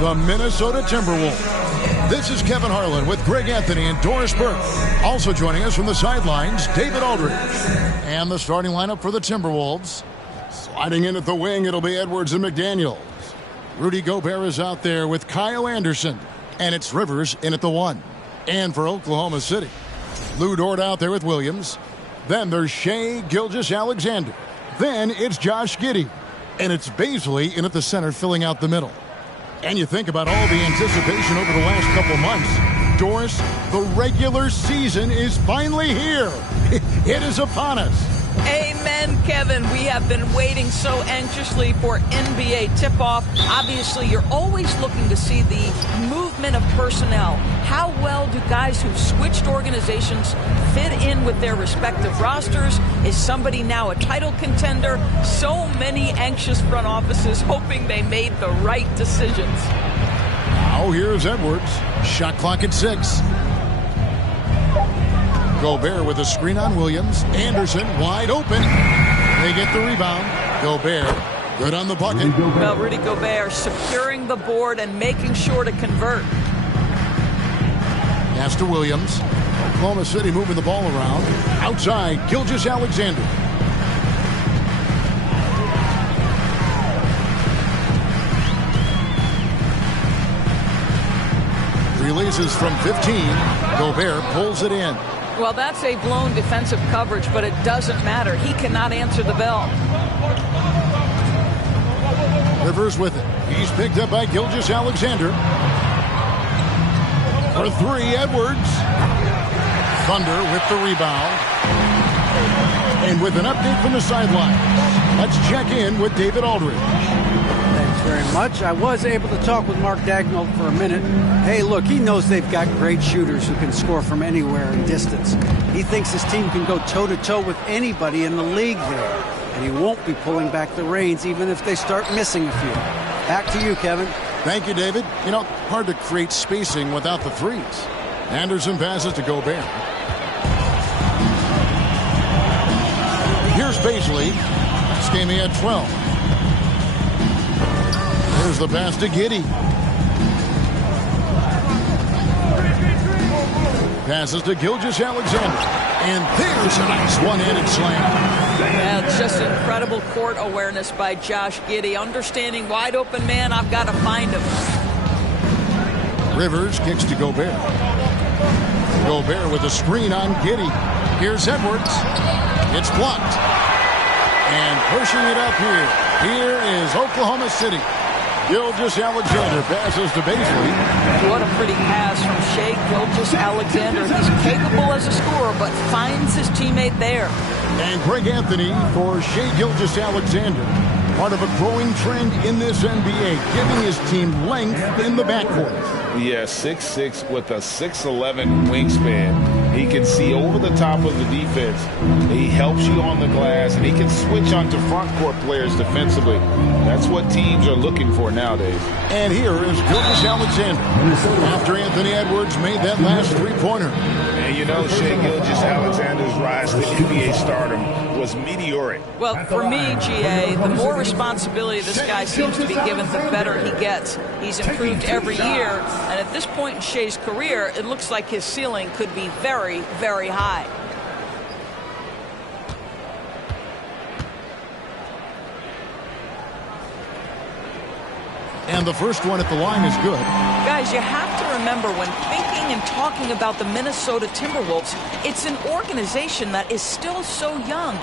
the Minnesota Timberwolves. This is Kevin Harlan with Greg Anthony and Doris Burke. Also joining us from the sidelines, David Aldridge. And the starting lineup for the Timberwolves. Sliding in at the wing, it'll be Edwards and McDaniels. Rudy Gobert is out there with Kyle Anderson. And it's Rivers in at the 1. And for Oklahoma City, Lou Dort out there with Williams. Then there's Shai Gilgeous-Alexander. Then it's Josh Giddey. And it's Bazley in at the center, filling out the middle. And you think about all the anticipation over the last couple months. Doris, the regular season is finally here. It is upon us. Amen, Kevin. We have been waiting so anxiously for NBA tip-off. Obviously, you're always looking to see the movement of personnel. How well do guys who've switched organizations fit in with their respective rosters? Is somebody now a title contender? So many anxious front offices hoping they made the right decisions. Now here's Edwards. Shot clock at 6. Gobert with a screen on Williams. Anderson wide open. They get the rebound. Gobert good on the bucket. Well, Rudy Gobert securing the board and making sure to convert. Pass to Williams. Oklahoma City moving the ball around. Outside, Gilgeous-Alexander. Releases from 15. Gobert pulls it in. Well, that's a blown defensive coverage, but it doesn't matter. He cannot answer the bell. Rivers with it. He's picked up by Gilgeous-Alexander. For 3, Edwards. Thunder with the rebound. And with an update from the sideline, let's check in with David Aldridge. Thanks very much. I was able to talk with Mark Dagnall for a minute. Hey, look, he knows they've got great shooters who can score from anywhere in distance. He thinks his team can go toe-to-toe with anybody in the league there. And he won't be pulling back the reins even if they start missing a few. Back to you, Kevin. Thank you, David. You know, hard to create spacing without the threes. Anderson passes to Gobert. Here's Bazley. This game he had 12. Here's the pass to Giddey. Passes to Gilgeous-Alexander. And there's a nice one-handed slam. Yeah, it's just incredible court awareness by Josh Giddey. Understanding wide open man, I've got to find him. Rivers kicks to Gobert. Gobert with a screen on Giddey. Here's Edwards. It's blocked. And pushing it up here is Oklahoma City. Gilgeous-Alexander passes to Bazley. What a pretty pass from Shai Gilgeous-Alexander. He's capable as a scorer, but finds his teammate there. And Greg Anthony for Shai Gilgeous-Alexander. Part of a growing trend in this NBA, giving his team length in the backcourt. Yeah, 6'6" with a 6'11" wingspan. He can see over the top of the defense. He helps you on the glass, and he can switch onto front court players defensively. That's what teams are looking for nowadays. And here is Gilgeous-Alexander after Anthony Edwards made that last three-pointer. And you know, Shai Gilgeous-Alexander's rise to NBA stardom was meteoric. Well, for me, GA, the more responsibility this guy seems to be given, the better he gets. He's improved every year, and at this point in Shai's career, it looks like his ceiling could be very, very high. And the first one at the line is good. Guys, you have to remember when thinking and talking about the Minnesota Timberwolves, it's an organization that is still so young.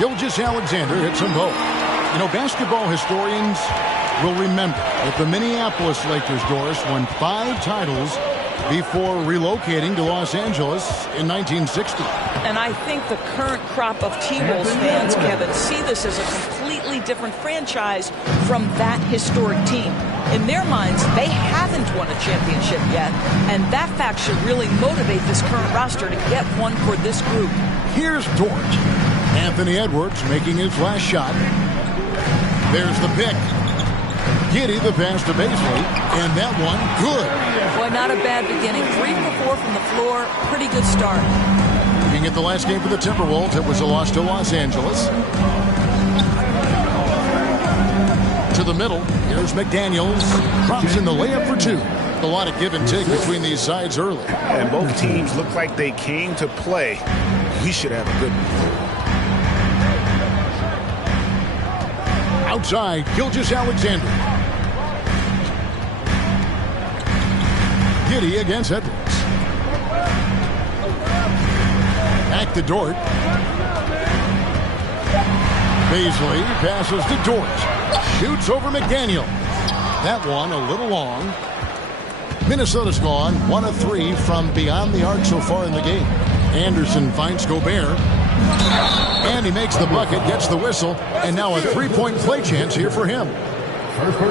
Gilgeous-Alexander hits them both. You know, basketball historians will remember that the Minneapolis Lakers, Doris, won 5 titles before relocating to Los Angeles in 1960. And I think the current crop of T-Wolves fans, Kevin, see this as a completely different franchise from that historic team. In their minds, they haven't won a championship yet, and that fact should really motivate this current roster to get one for this group. Here's Dort. Anthony Edwards making his last shot. There's the pick. Giddey the pass to Bazley, and that one good. Boy, not a bad beginning. 3 4 from the floor. Pretty good start. Looking at the last game for the Timberwolves, it was a loss to Los Angeles. To the middle, here's McDaniels. Drops in the layup for 2. A lot of give and take between these sides early. And both teams look like they came to play. We should have a good one. Outside, Gilgeous-Alexander. Giddey against Edwards. Back to Dort. Beasley passes to Dort. Shoots over McDaniel. That one a little long. Minnesota's gone 1 of 3 from beyond the arc so far in the game. Anderson finds Gobert. And he makes the bucket, gets the whistle, and now a 3-point play chance here for him.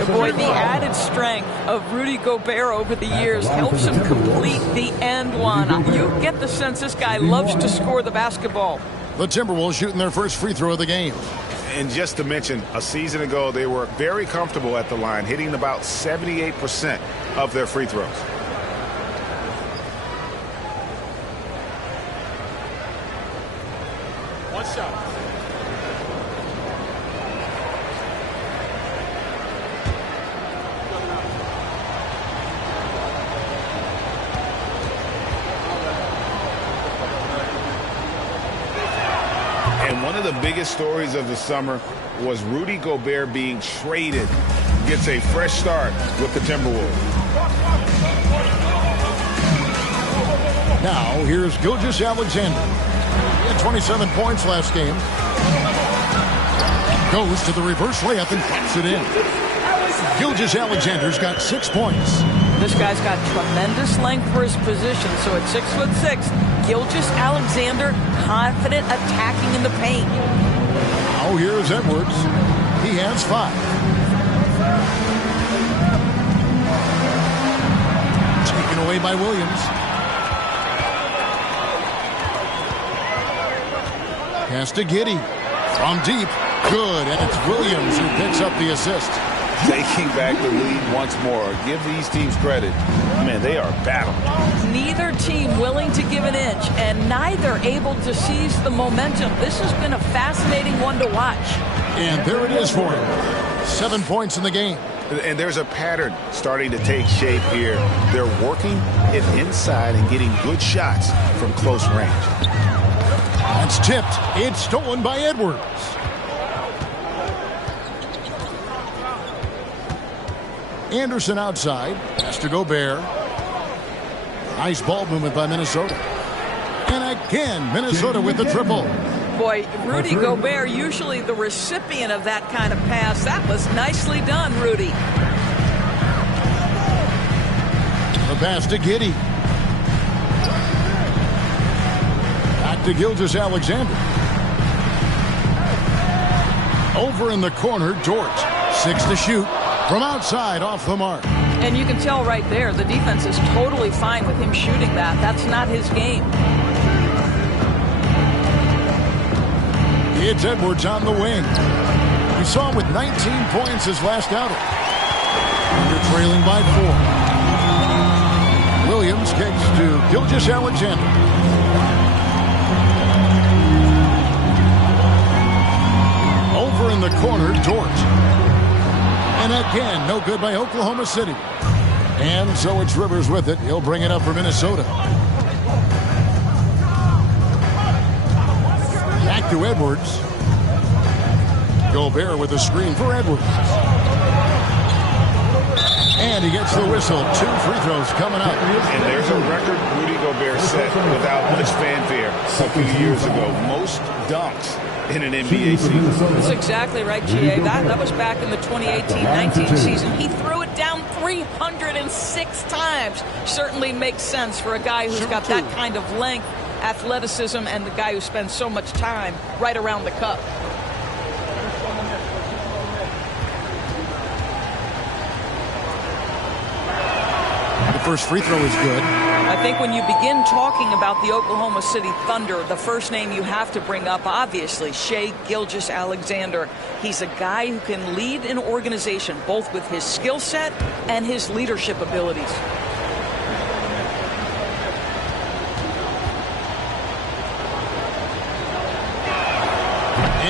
Boy, the added strength of Rudy Gobert over the years helps him complete the end one. You get the sense this guy loves to score the basketball. The Timberwolves shooting their first free throw of the game. And just to mention, a season ago, they were very comfortable at the line, hitting about 78% of their free throws. One shot. One of the biggest stories of the summer was Rudy Gobert being traded. Gets a fresh start with the Timberwolves. Now, here's Gilgeous-Alexander. He had 27 points last game. Goes to the reverse layup and pops it in. Gilgeous-Alexander's got 6 points. This guy's got tremendous length for his position, so at 6'6", Gilgeous-Alexander confident attacking in the paint. Now here's Edwards. He has 5. Taken away by Williams. Pass to Giddey. From deep. Good, and it's Williams who picks up the assist. Taking back the lead once more. Give these teams credit. Man, they are battling. Neither team willing to give an inch, and neither able to seize the momentum. This has been a fascinating one to watch. And there it is for him. 7 points in the game. And there's a pattern starting to take shape here. They're working it inside and getting good shots from close range. That's tipped. It's stolen by Edwards. Anderson outside. Has to Gobert. Nice ball movement by Minnesota. And again, Minnesota with the triple. Boy, Rudy Gobert, usually the recipient of that kind of pass. That was nicely done, Rudy. The pass to Giddey. Back to Gilgeous-Alexander. Over in the corner, Dort. 6 to shoot. From outside, off the mark. And you can tell right there, the defense is totally fine with him shooting that. That's not his game. It's Edwards on the wing. We saw him with 19 points his last outing. They're trailing by 4. Williams kicks to Gilgeous-Alexander. Over in the corner, Dort. And again, no good by Oklahoma City. And so it's Rivers with it. He'll bring it up for Minnesota. Back to Edwards. Gobert with a screen for Edwards. And he gets the whistle. 2 free throws coming up. And there's a record Rudy Gobert set without much fanfare a few years ago. Most dunks in an NBA season. That's exactly right, G.A. That was back in the 2018-19 season. He threw it down 306 times. Certainly makes sense for a guy who's got that kind of length, athleticism, and the guy who spends so much time right around the cup. The first free throw is good. I think when you begin talking about the Oklahoma City Thunder, the first name you have to bring up, obviously, Shai Gilgeous-Alexander. He's a guy who can lead an organization, both with his skill set and his leadership abilities.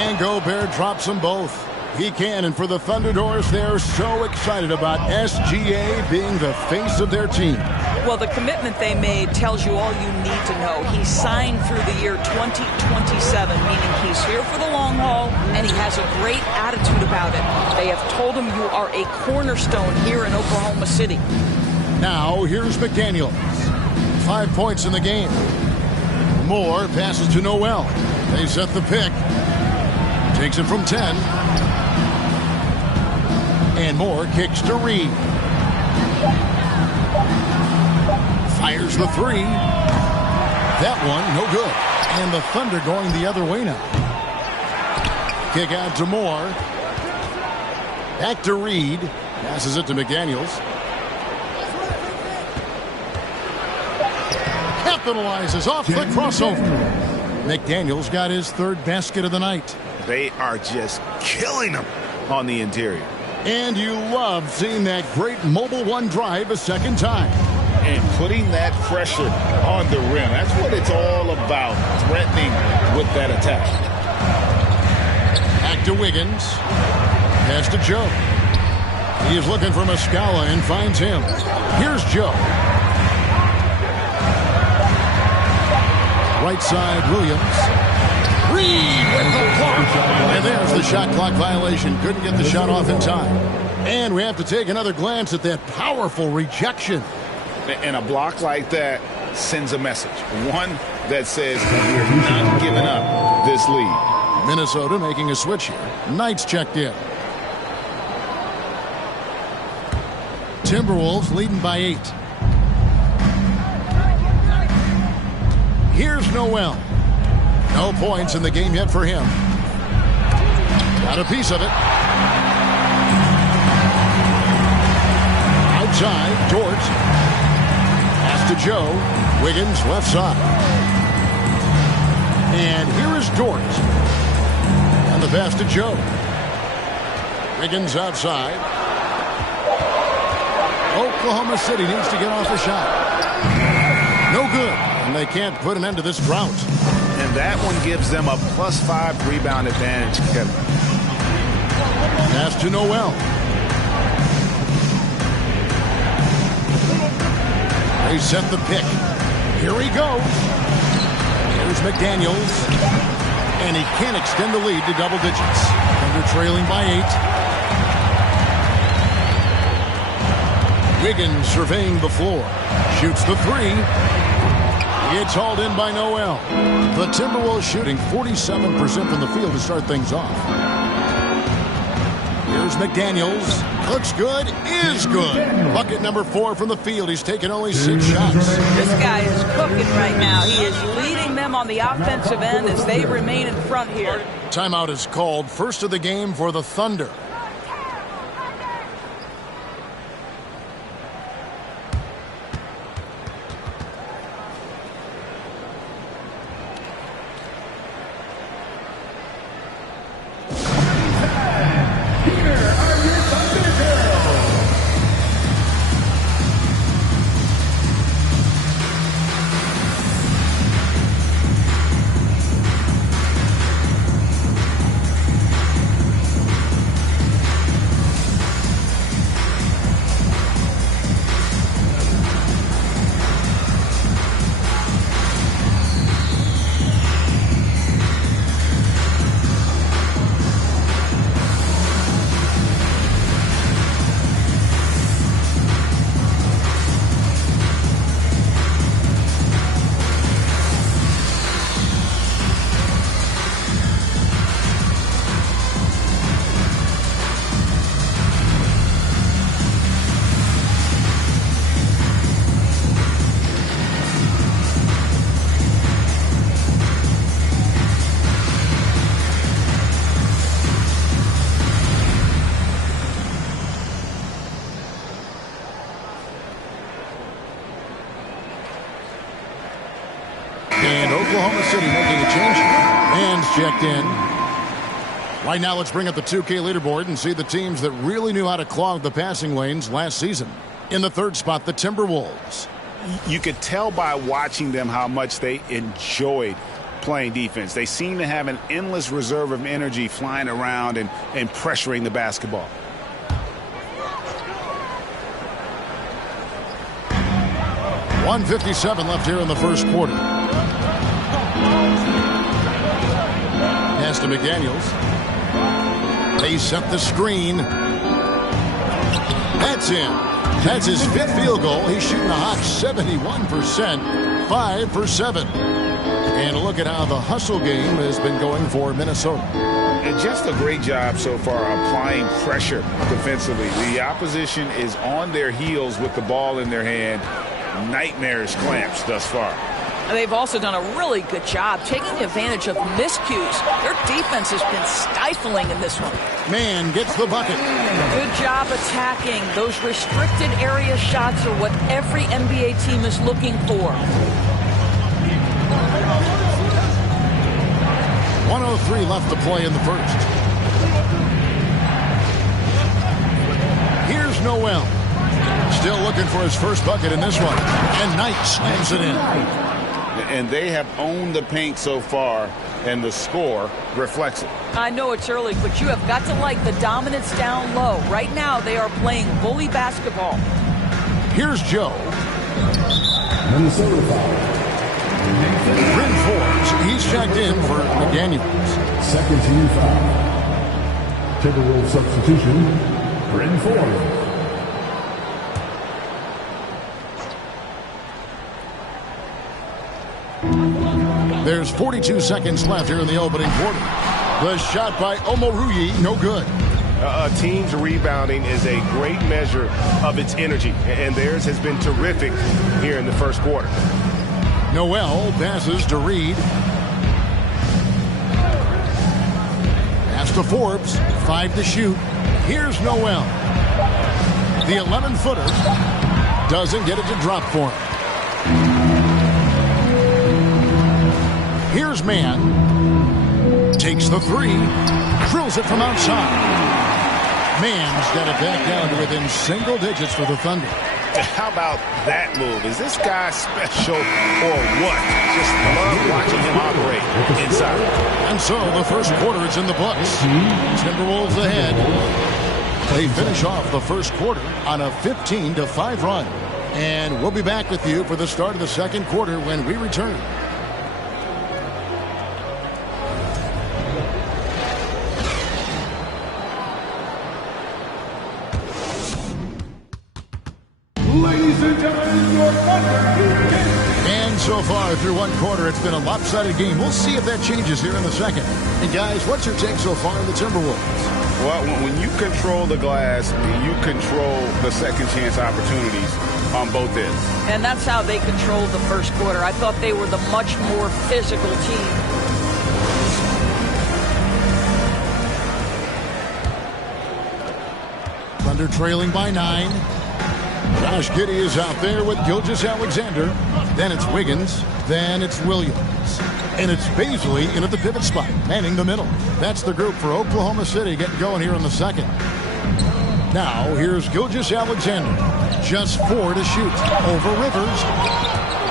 And Gobert drops them both. He can, and for the Thunderbirds, they're so excited about SGA being the face of their team. Well, the commitment they made tells you all you need to know. He signed through the year 2027, meaning he's here for the long haul, and he has a great attitude about it. They have told him you are a cornerstone here in Oklahoma City. Now, here's McDaniels. 5 points in the game. Moore passes to Noel. They set the pick. Takes it from 10. And Moore kicks to Reed. Fires the three. That one, no good. And the Thunder going the other way now. Kick out to Moore. Back to Reed. Passes it to McDaniels. Capitalizes off the crossover. McDaniels got his third basket of the night. They are just killing them on the interior. And you love seeing that great mobile one drive a second time. And putting that pressure on the rim. That's what it's all about, threatening with that attack. Back to Wiggins. Pass to Joe. He is looking for Muscala and finds him. Here's Joe. Right side, Williams. Reed with the block. And there's the shot clock violation. Couldn't get the shot off in time. And we have to take another glance at that powerful rejection. And a block like that sends a message. One that says we're not giving up this lead. Minnesota making a switch here. Knight's checked in. Timberwolves leading by 8. Here's Noel. No points in the game yet for him. Got a piece of it. Outside, George. Pass to Joe. Wiggins left side. And here is George. And the pass to Joe. Wiggins outside. Oklahoma City needs to get off a shot. No good. And they can't put an end to this drought. And that one gives them a +5 rebound advantage, Kevin. Pass to Noel. They set the pick. Here he goes. Here's McDaniels. And he can't extend the lead to double digits. Thunder trailing by 8. Wiggins surveying the floor. Shoots the three. It's hauled in by Noel. The Timberwolves shooting 47% from the field to start things off. Here's McDaniels. Looks good. Is good. Bucket number 4 from the field. He's taken only 6 shots. This guy is cooking right now. He is leading them on the offensive end as they remain in front here. Timeout is called. First of the game for the Thunder. Oklahoma City making a change. Hands checked in. Right now, let's bring up the 2K leaderboard and see the teams that really knew how to clog the passing lanes last season. In the third spot, the Timberwolves. You could tell by watching them how much they enjoyed playing defense. They seem to have an endless reserve of energy flying around and pressuring the basketball. .157 left here in the first quarter. Pass to McDaniels. They set the screen. That's in. That's his 5th field goal. He's shooting a hot 71%, 5 for 7. And look at how the hustle game has been going for Minnesota. And just a great job so far applying pressure defensively. The opposition is on their heels with the ball in their hand. Nightmarish clamps thus far. And they've also done a really good job taking advantage of miscues. Their defense has been stifling in this one. Man gets the bucket. Good job attacking. Those restricted area shots are what every NBA team is looking for. 1:03 left to play in the first. Here's Noel. Still looking for his first bucket in this one. And Knight slams it in. And they have owned the paint so far, and the score reflects it. I know it's early, but you have got to like the dominance down low. Right now, they are playing bully basketball. Here's Joe. Minnesota foul. Bryn Forbes, he's checked in for McDaniels. Second team foul. Timberwolves substitution, Bryn Forbes. There's 42 seconds left here in the opening quarter. The shot by Omoruyi, no good. A team's rebounding is a great measure of its energy, and theirs has been terrific here in the first quarter. Noel passes to Reed. Pass to Forbes, 5 to shoot. Here's Noel. The 11-footer doesn't get it to drop for him. Here's Mann. Takes the 3. Drills it from outside. Mann's got it back down to within single digits for the Thunder. How about that move? Is this guy special or what? Just love watching him operate inside. And so the first quarter is in the books. Timberwolves ahead. They finish off the first quarter on a 15-5 run. And we'll be back with you for the start of the second quarter when we return. And so far through one quarter, it's been a lopsided game. We'll see if that changes here in the second. And guys, what's your take so far on the Timberwolves? Well, when you control the glass, you control the second chance opportunities on both ends. And that's how they controlled the first quarter. I thought they were the much more physical team. Thunder trailing by 9. Josh Giddey is out there with Gilgeous-Alexander. Then it's Wiggins. Then it's Williams. And it's Baisley in at the pivot spot, manning the middle. That's the group for Oklahoma City getting going here in the second. Now, here's Gilgeous-Alexander. Just 4 to shoot. Over Rivers.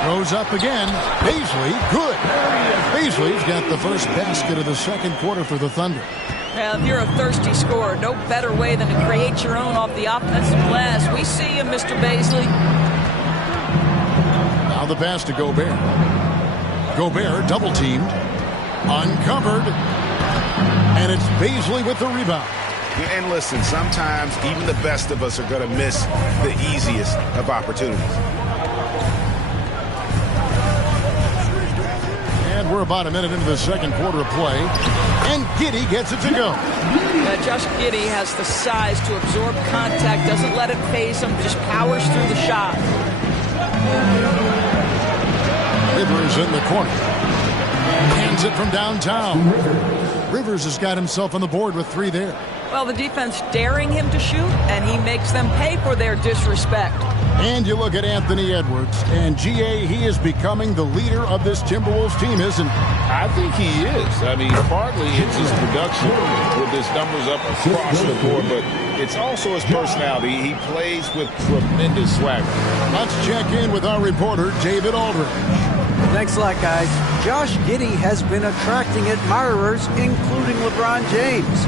Throws up again. Baisley, good. Baisley's got the first basket of the second quarter for the Thunder. Now, if you're a thirsty scorer, no better way than to create your own off the offensive glass. We see you, Mr. Baisley. Now the pass to Gobert. Gobert double-teamed. Uncovered. And it's Baisley with the rebound. And listen, sometimes even the best of us are going to miss the easiest of opportunities. And we're about a minute into the second quarter of play. And Giddey gets it to go. Josh Giddey has the size to absorb contact, doesn't let it phase him, just powers through the shot. Rivers in the corner. Hands it from downtown. Rivers has got himself on the board with 3 there. Well, the defense daring him to shoot, and he makes them pay for their disrespect. And you look at Anthony Edwards, and GA, he is becoming the leader of this Timberwolves team, isn't he? I think he is. I mean, partly it's his production with his numbers up across the board, but it's also his personality. He plays with tremendous swagger. Let's check in with our reporter, David Aldridge. Thanks a lot, guys. Josh Giddey has been attracting admirers, including LeBron James.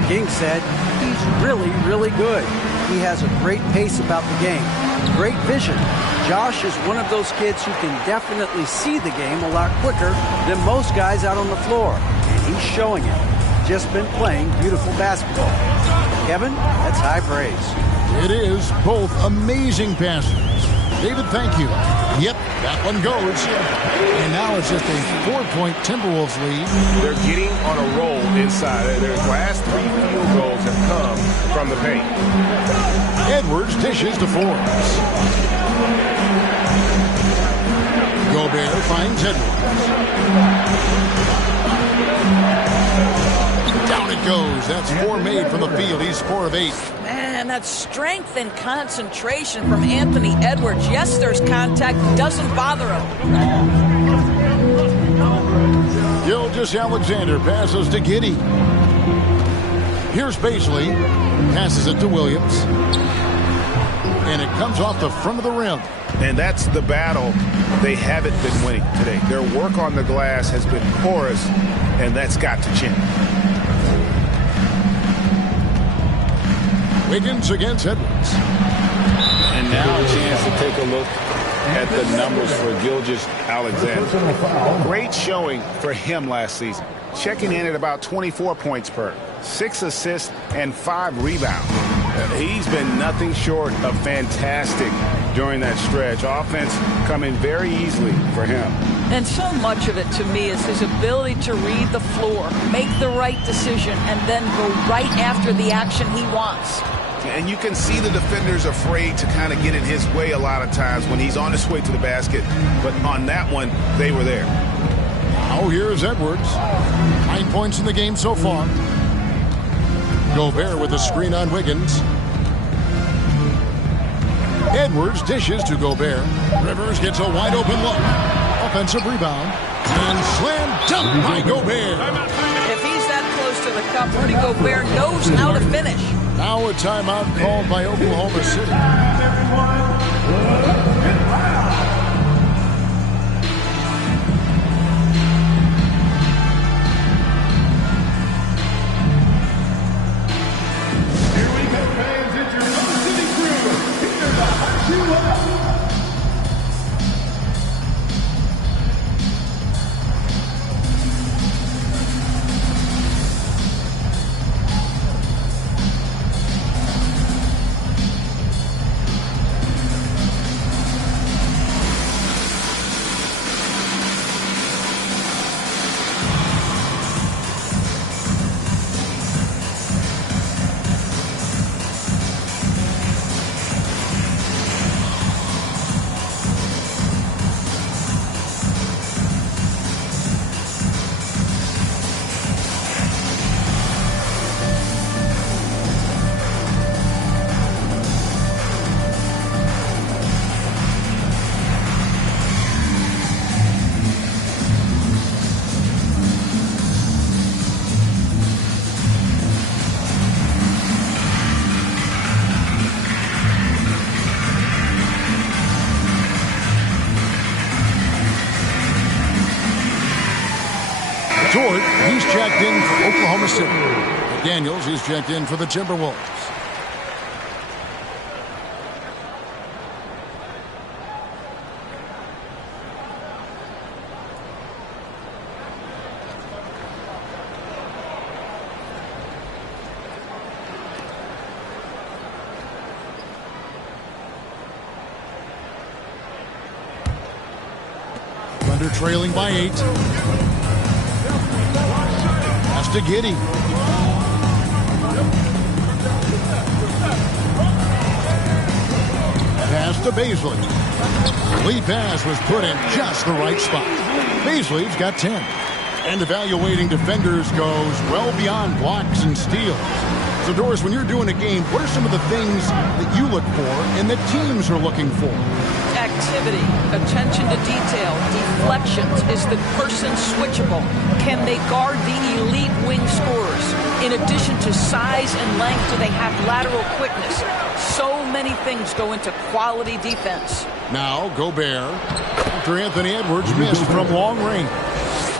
The King said he's really, really good. He has a great pace about the game, great vision. Josh is one of those kids who can definitely see the game a lot quicker than most guys out on the floor, and he's showing it. Just been playing beautiful basketball. Kevin, that's high praise. It is both amazing passes. David, thank you. Yep, that one goes. And now it's just a 4-point Timberwolves lead. They're getting on a roll inside. Their last 3 field goals have come from the paint. Edwards dishes to Forbes. Gobert finds Edwards. Down it goes. That's 4 made from the field. He's 4 of 8. Man, that's strength and concentration from Anthony Edwards. Yes, there's contact. Doesn't bother him. Gilgeous-Alexander passes to Giddey. Here's Baisley. Passes it to Williams. And it comes off the front of the rim. And that's the battle they haven't been winning today. Their work on the glass has been porous, and that's got to change. Wiggins against Edwards. And now a chance to take a look at the numbers for Gilgeous-Alexander. Great showing for him last season. Checking in at about 24 points per, 6 assists, and 5 rebounds. He's been nothing short of fantastic during that stretch. Offense coming very easily for him. And so much of it to me is his ability to read the floor, make the right decision, and then go right after the action he wants. And you can see the defenders afraid to kind of get in his way a lot of times when he's on his way to the basket. But on that one, they were there. Now here's Edwards. 9 points in the game so far. Gobert with a screen on Wiggins. Edwards dishes to Gobert. Rivers gets a wide open look. Offensive rebound. And slam dunk by Gobert. If he's that close to the cup, Rudy Gobert knows how to finish. Now a timeout called by Oklahoma City. Here we go, fans. It's your Oklahoma City crew. Here to hot you up. Dort, he's checked in for Oklahoma City. Daniels, he's checked in for the Timberwolves. Thunder trailing by 8. Pass to Giddey. Pass to Baisley. Lead pass was put in just the right spot. Baisley's got 10. And evaluating defenders goes well beyond blocks and steals. So, Doris, when you're doing a game, what are some of the things that you look for and that teams are looking for? Activity, attention to detail, deflections? Is the person switchable? Can they guard the elite wing scorers? In addition to size and length, do they have lateral quickness? So many things go into quality defense. Now Gobert, after Anthony Edwards missed from long range.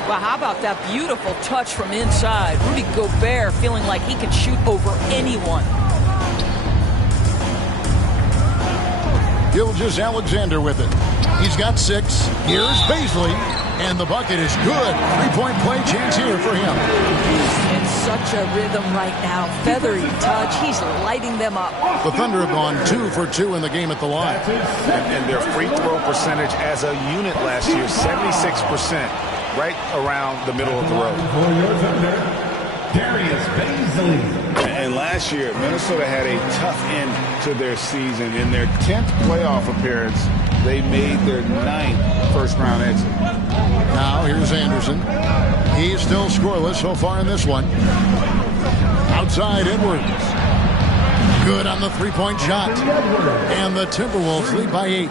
Well, how about that beautiful touch from inside? Rudy Gobert feeling like he can shoot over anyone. Gilgeous-Alexander with it. He's got 6. Here's Baisley, and the bucket is good. 3-point play chance here for him. In such a rhythm right now. Feathery touch. He's lighting them up. The Thunder have gone 2 for 2 in the game at the line. And their free throw percentage as a unit last year, 76%, right around the middle of the road. For your Thunder, Darius Baisley. And last year, Minnesota had a tough end to their season. In their 10th playoff appearance, they made their 9th first-round exit. Now here's Anderson. He's still scoreless so far in this one. Outside Edwards. Good on the 3-point shot. And the Timberwolves lead by 8.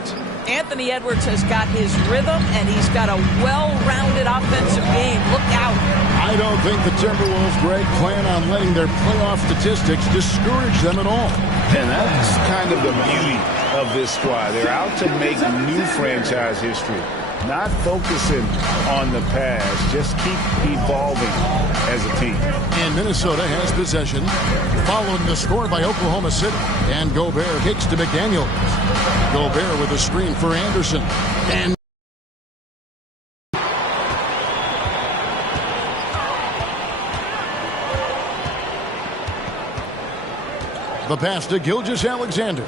Anthony Edwards has got his rhythm, and he's got a well-rounded offensive game. Look out. I don't think the Timberwolves, Greg, plan on letting their playoff statistics discourage them at all. And that's kind of the beauty of this squad. They're out to make new franchise history, not focusing on the past. Just keep evolving as a team. And Minnesota has possession following the score by Oklahoma City. And Gobert kicks to McDaniels. Gobert with a screen for Anderson. And the pass to Gilgeous-Alexander.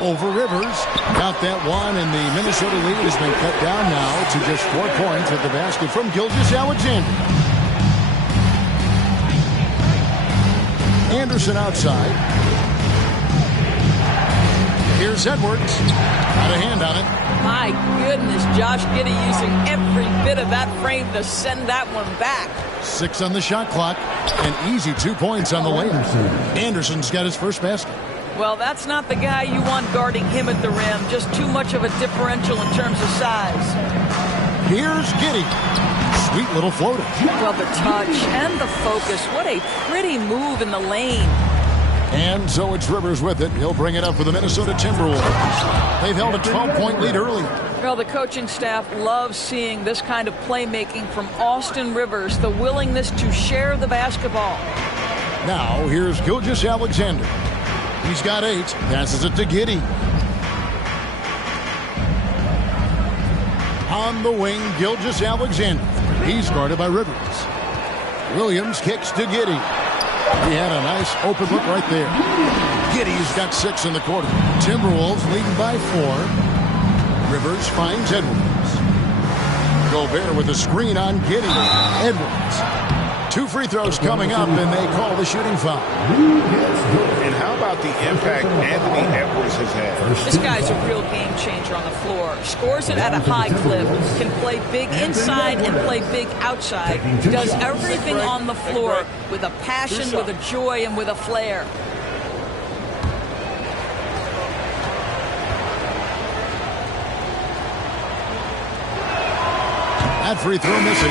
Over Rivers. Got that one, and the Minnesota lead has been cut down now to just 4 points with the basket from Gilgeous-Alexander. Anderson outside. Here's Edwards. Got a hand on it. My goodness, Josh Giddey using every bit of that frame to send that one back. 6 on the shot clock. An easy 2 points on the layup. Anderson's got his first basket. Well, that's not the guy you want guarding him at the rim. Just too much of a differential in terms of size. Here's Giddey. Sweet little floater. Well, the touch and the focus. What a pretty move in the lane. And so it's Rivers with it. He'll bring it up for the Minnesota Timberwolves. They've held a 12-point lead early. Well, the coaching staff loves seeing this kind of playmaking from Austin Rivers, the willingness to share the basketball. Now, here's Gilgeous-Alexander. He's got 8. Passes it to Giddey. On the wing, Gilgeous-Alexander. He's guarded by Rivers. Williams kicks to Giddey. He had a nice open look right there. Giddey's got 6 in the quarter. Timberwolves leading by 4. Rivers finds Edwards. Gobert with a screen on Giddey. Edwards. 2 free throws coming up, and they call the shooting foul. And how about the impact Anthony Edwards has had? This guy's a real game changer on the floor. Scores it at a high clip. Can play big inside and play big outside. Does everything on the floor with a passion, with a joy, and with a flair. That free throw missing.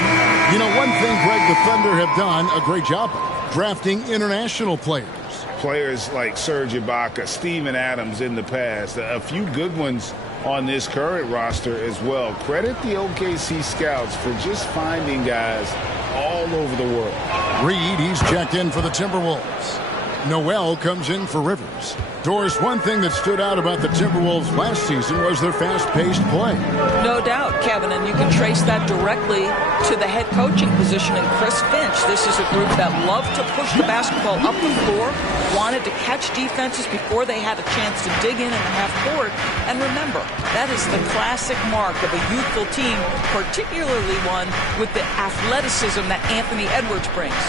You know, one thing, Greg, the Thunder have done a great job of drafting international players. Players like Serge Ibaka, Steven Adams in the past, a few good ones on this current roster as well. Credit the OKC scouts for just finding guys all over the world. Reed, he's checked in for the Timberwolves. Noel comes in for Rivers. Doris, one thing that stood out about the Timberwolves last season was their fast-paced play. No doubt, Kevin, and you can trace that directly to the head coaching position in Chris Finch. This is a group that loved to push the basketball up the floor, wanted to catch defenses before they had a chance to dig in the half court. And remember, that is the classic mark of a youthful team, particularly one with the athleticism that Anthony Edwards brings.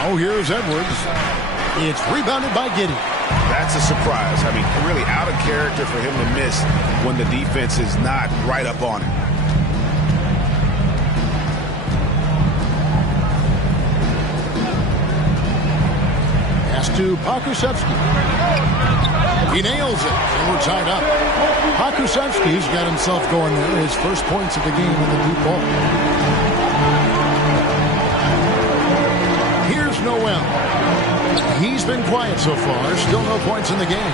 Now here's Edwards. It's rebounded by Giddey. That's a surprise. I mean, really out of character for him to miss when the defense is not right up on him. Pass to Pokusevski. He nails it, and we're tied up. Pokusevski's got himself going there. His first points of the game in the deep ball. Here's Noel. He's been quiet so far. Still no points in the game.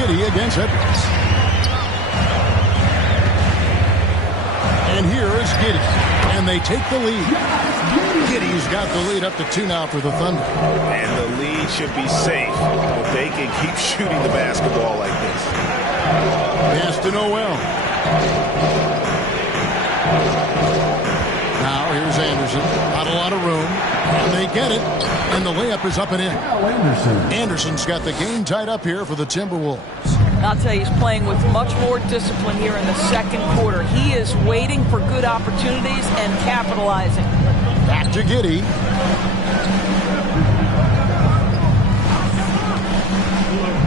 Giddy against Edwards. And here is Giddy. And they take the lead. Giddy's got the lead up to 2 now for the Thunder. And the lead should be safe if they can keep shooting the basketball like this. Pass to Noel. Now here's Anderson. Not a lot of room. And they get it. And the layup is up and in. Anderson's got the game tied up here for the Timberwolves. I'll tell you, he's playing with much more discipline here in the second quarter. He is waiting for good opportunities and capitalizing. Back to Giddy.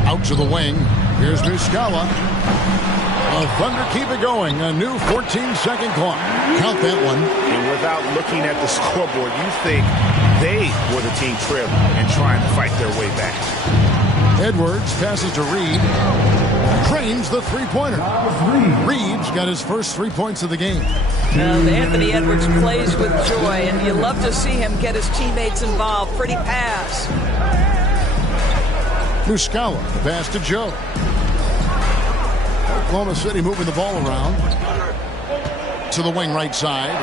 Out to the wing. Here's Muscala. The Thunder keep it going. A new 14-second clock. Count that one. And without looking at the scoreboard, you think they were the team trailing and trying to fight their way back. Edwards passes to Reed. Drains the three-pointer. Reed's got his first 3 points of the game. Anthony Edwards plays with joy, and you love to see him get his teammates involved. Pretty pass. Muscala, the pass to Joe. Oklahoma City moving the ball around. To the wing right side.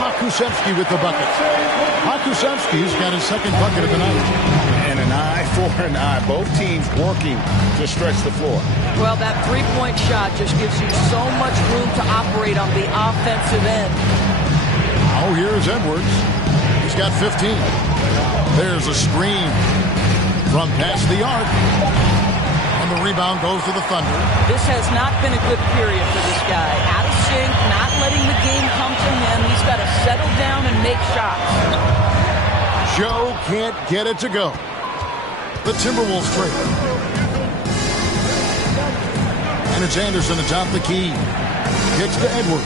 Pokusevski with the bucket. Pokusevski's got his second bucket of the night. And an eye for an eye. Both teams working to stretch the floor. Well, that three-point shot just gives you so much room to operate on the offensive end. Oh, here's Edwards. He's got 15. There's a screen from past the arc. And the rebound goes to the Thunder. This has not been a good period for this guy. Out of sync, not letting the game come to him. He's got to settle down and make shots. Joe can't get it to go. The Timberwolves trade. And it's Anderson atop the key. Kicks to Edwards.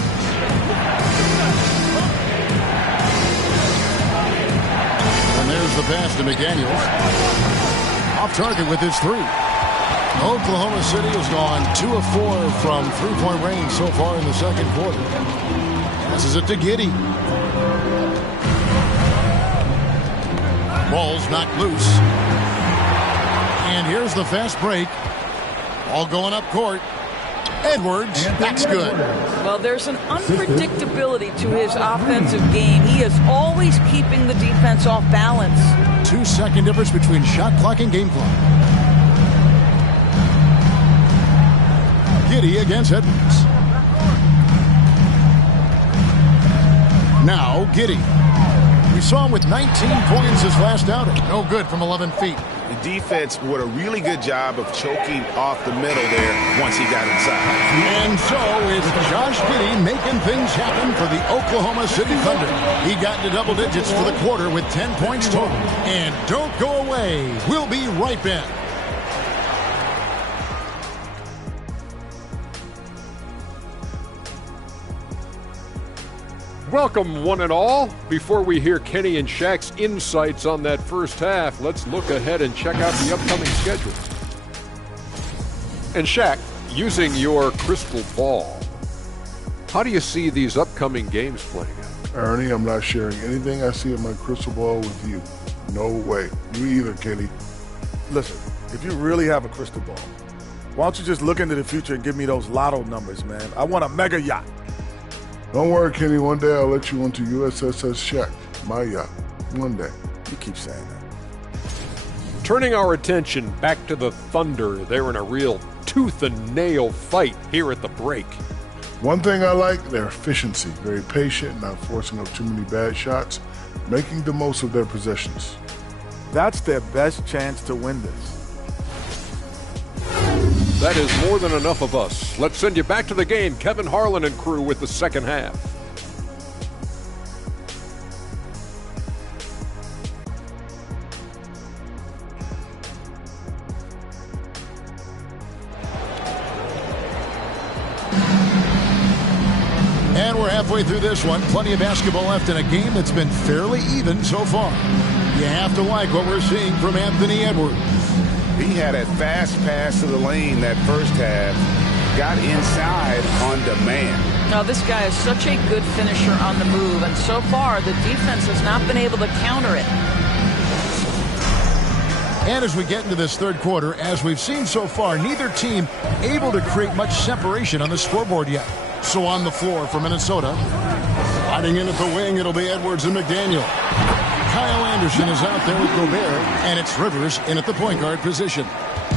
And there's the pass to McDaniels. Off target with his 3. Oklahoma City has gone 2 of 4 from three-point range so far in the second quarter. Passes it to Giddy. Ball's knocked loose. And here's the fast break. All going up court. Edwards, that's good. Well, there's an unpredictability to his offensive game. He is always keeping the defense off balance. 2-second difference between shot clock and game clock. Giddy against Edwards. Now Giddy. We saw him with 19 points his last outing. No good from 11 feet. The defense did a really good job of choking off the middle there once he got inside. And so it's Josh Giddy making things happen for the Oklahoma City Thunder. He got into double digits for the quarter with 10 points total. And don't go away. We'll be right back. Welcome, one and all. Before we hear Kenny and Shaq's insights on that first half, let's look ahead and check out the upcoming schedule. And Shaq, using your crystal ball, how do you see these upcoming games playing out? Ernie, I'm not sharing anything I see in my crystal ball with you. No way. You either, Kenny. Listen, if you really have a crystal ball, why don't you just look into the future and give me those lotto numbers, man? I want a mega yacht. Don't worry, Kenny. One day I'll let you onto USSS Shaq, my yacht. One day. You keep saying that. Turning our attention back to the Thunder, they're in a real tooth and nail fight here at the break. One thing I like, their efficiency. Very patient, not forcing up too many bad shots, making the most of their possessions. That's their best chance to win this. That is more than enough of us. Let's send you back to the game. Kevin Harlan and crew with the second half. And we're Halfway through this one, plenty of basketball left in a game that's been fairly even so far. You have to like what we're seeing from Anthony Edwards. He had a fast pass to the lane that first half. Got inside on demand. Now, this guy is such a good finisher on the move, and so far the defense has not been able to counter it. And as we get into this third quarter, as we've seen so far, neither team able to create much separation on the scoreboard yet. So on the floor for Minnesota, sliding in at the wing, it'll be Edwards and McDaniel. Kyle Anderson is out there with Gobert, and it's Rivers in at the point guard position.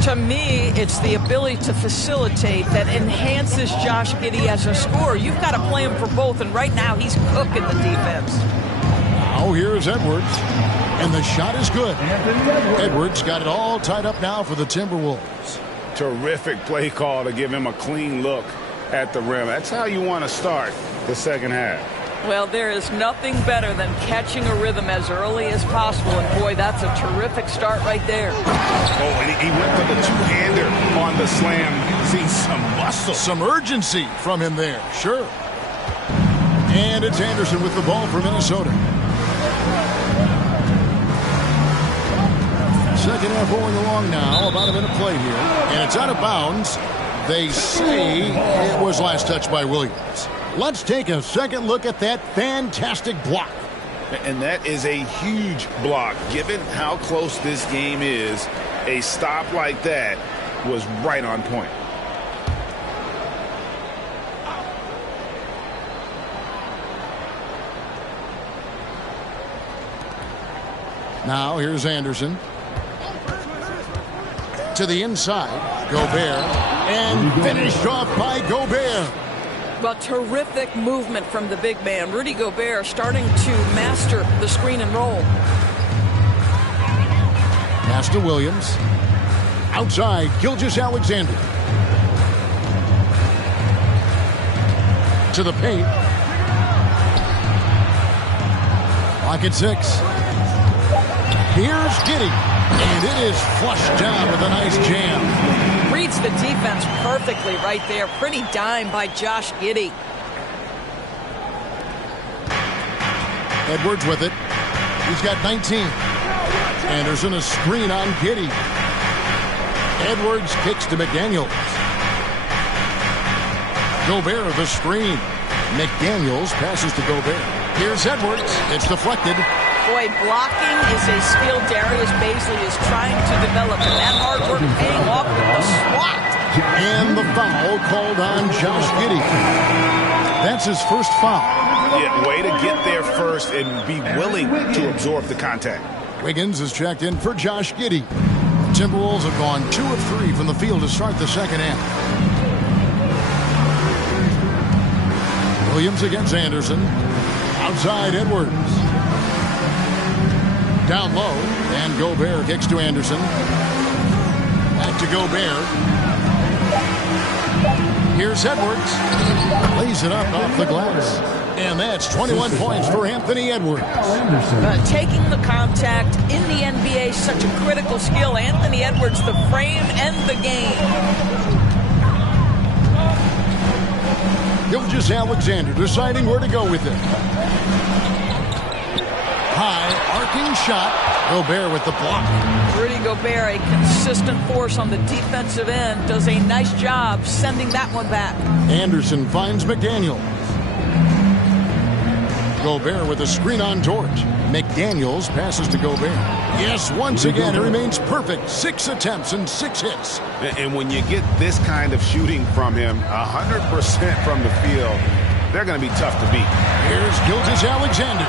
To me, it's the ability to facilitate that enhances Josh Giddey as a scorer. You've got to play him for both, and right now he's cooking the defense. Now here's Edwards, and the shot is good. Edwards got it all tied up now for the Timberwolves. Terrific play call to give him a clean look at the rim. That's how you want to start the second half. Well, there is nothing better than catching a rhythm as early as possible, and boy, that's a terrific start right there. Oh, and he went for the two-hander on the slam. See some muscle. Some urgency from him there, sure. And it's Anderson with the ball for Minnesota. Second half rolling along now, about a minute play here, and it's out of bounds. They say it was last touched by Williams. Let's take a second look at that fantastic block. And that is a huge block. Given how close this game is, a stop like that was right on point. Now here's Anderson. To the inside, Gobert. And finished off by Gobert. Well, terrific movement from the big man. Rudy Gobert starting to master the screen and roll. Pass to Williams. Outside, Gilgeous-Alexander. To the paint. Clock at 6. Here's Giddey. And it is flushed down with a nice jam. Reads the defense perfectly right there. Pretty dime by Josh Giddey. Edwards with it. He's got 19. Anderson a screen on Giddey. Edwards kicks to McDaniels. Gobert the screen. McDaniels passes to Gobert. Here's Edwards. It's deflected. Boy, blocking is a skill Darius Baisley is trying to develop, and that hard work paying off with the swat. And the foul called on Josh Giddey. That's his first foul. Yeah, way to get there first and be willing to absorb the contact. Wiggins is checked in for Josh Giddey. The Timberwolves have gone 2 of 3 from the field to start the second half. Williams against Anderson. Outside Edwards. Down low, and Gobert kicks to Anderson. Back to Gobert. Here's Edwards. Lays it up off the glass. And that's 21 points for Anthony Edwards. Taking the contact in the NBA is such a critical skill. Anthony Edwards, the frame and the game. Gilgeous-Alexander deciding where to go with it. High, arcing shot. Gobert with the block. Rudy Gobert, a consistent force on the defensive end, does a nice job sending that one back. Anderson finds McDaniels. Gobert with a screen on George. McDaniels passes to Gobert. Yes, once again, it remains perfect. 6 attempts and 6 hits. And when you get this kind of shooting from him, 100% from the field, they're going to be tough to beat. Here's Gilgeous-Alexander.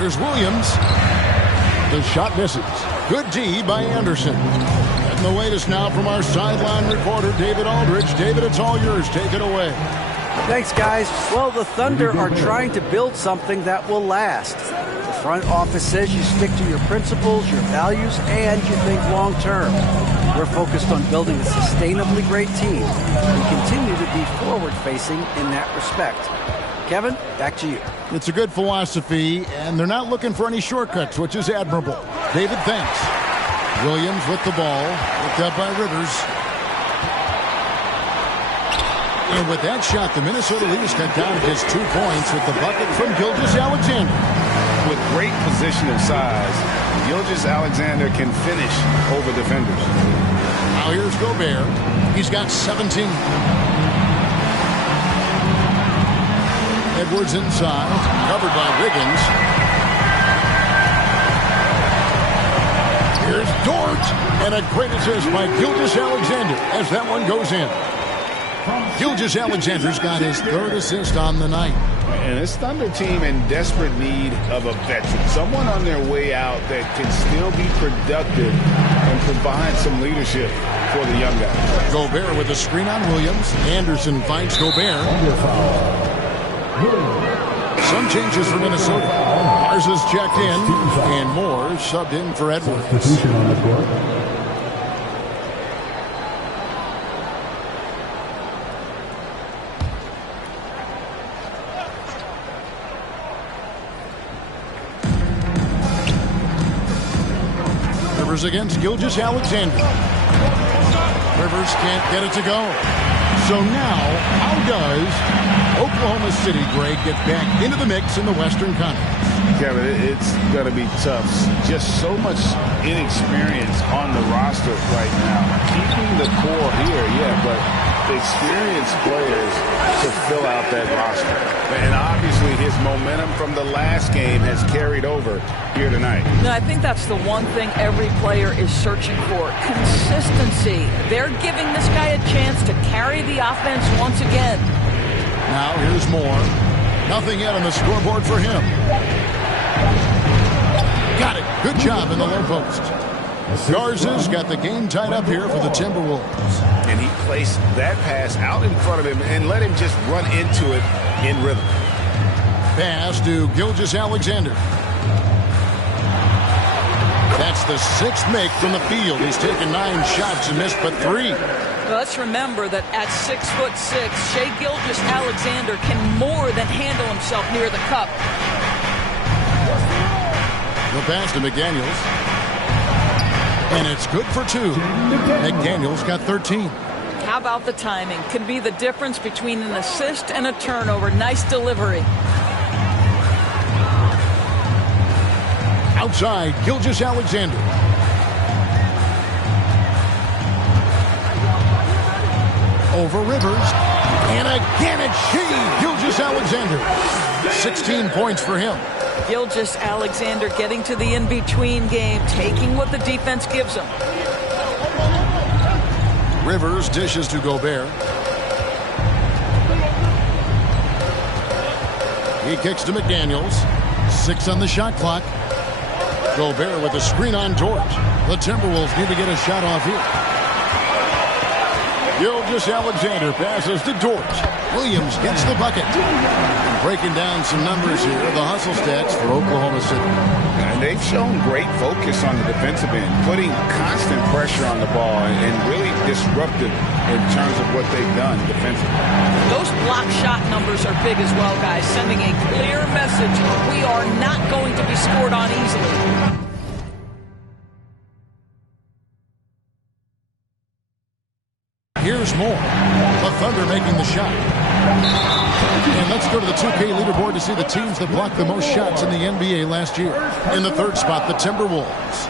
Here's Williams. The shot misses. Good D by Anderson. Getting the latest now from our sideline reporter, David Aldridge. David, it's all yours. Take it away. Thanks, guys. Well, the Thunder are trying to build something that will last. The front office says you stick to your principles, your values, and you think long term. We're focused on building a sustainably great team and continue to be forward-facing in that respect. Kevin, back to you. It's a good philosophy, and they're not looking for any shortcuts, which is admirable. David, thanks. Williams with the ball, picked up by Rivers. And with that shot, the Minnesota Leafs cut down to just 2 points with the bucket from Gilgeous-Alexander. With great position of size, Gilgeous-Alexander can finish over defenders. Now here's Gobert. He's got 17. Edwards inside, covered by Wiggins. Here's Dort, and a great assist by Gilgeous-Alexander as that one goes in. Gilgeous-Alexander's got his 3rd assist on the night. And this Thunder team in desperate need of a veteran, someone on their way out that can still be productive and provide some leadership for the young guys. Gobert with a screen on Williams. Anderson finds Gobert. Some changes for Minnesota. Mars is checked in, and Moore subbed in for Edwards. Rivers against Gilgeous-Alexander. Rivers can't get it to go. So now, how does Oklahoma City, Greg, get back into the mix in the Western Conference? Kevin, it's going to be tough. Just so much inexperience on the roster right now. Keeping the core here, yeah, but the experienced players to fill out that roster. And obviously his momentum from the last game has carried over here tonight. No, I think that's the one thing every player is searching for. Consistency. They're giving this guy a chance to carry the offense once again. Now here's Moore. Nothing yet on the scoreboard for him. Got it. Good job in the low post. Garza's got the game tied up here for the Timberwolves. And he placed that pass out in front of him and let him just run into it in rhythm. Pass to Gilgeous-Alexander. That's the 6th make from the field. He's taken 9 shots and missed but 3. Let's remember that at 6'6", Shai Gilgeous-Alexander can more than handle himself near the cup. The pass to McDaniels. And it's good for 2. McDaniels got 13. How about the timing? Can be the difference between an assist and a turnover. Nice delivery. Outside, Gilgeous-Alexander. Over Rivers. And again it's Shai Gilgeous-Alexander. 16 points for him. Gilgeous-Alexander getting to the in-between game, taking what the defense gives him. Rivers dishes to Gobert. He kicks to McDaniels. 6 on the shot clock. Gobert with a screen on Dort. The Timberwolves need to get a shot off here. Gilgeous-Alexander passes to Dort. Williams gets the bucket. And breaking down some numbers here, the hustle stats for Oklahoma City. And they've shown great focus on the defensive end, putting constant pressure on the ball and really disruptive in terms of what they've done defensively. Those block shot numbers are big as well, guys, sending a clear message. We are not going to be scored on easily. Here's Moore. The Thunder making the shot. And let's go to the 2K leaderboard to see the teams that blocked the most shots in the NBA last year. In the 3rd spot, the Timberwolves.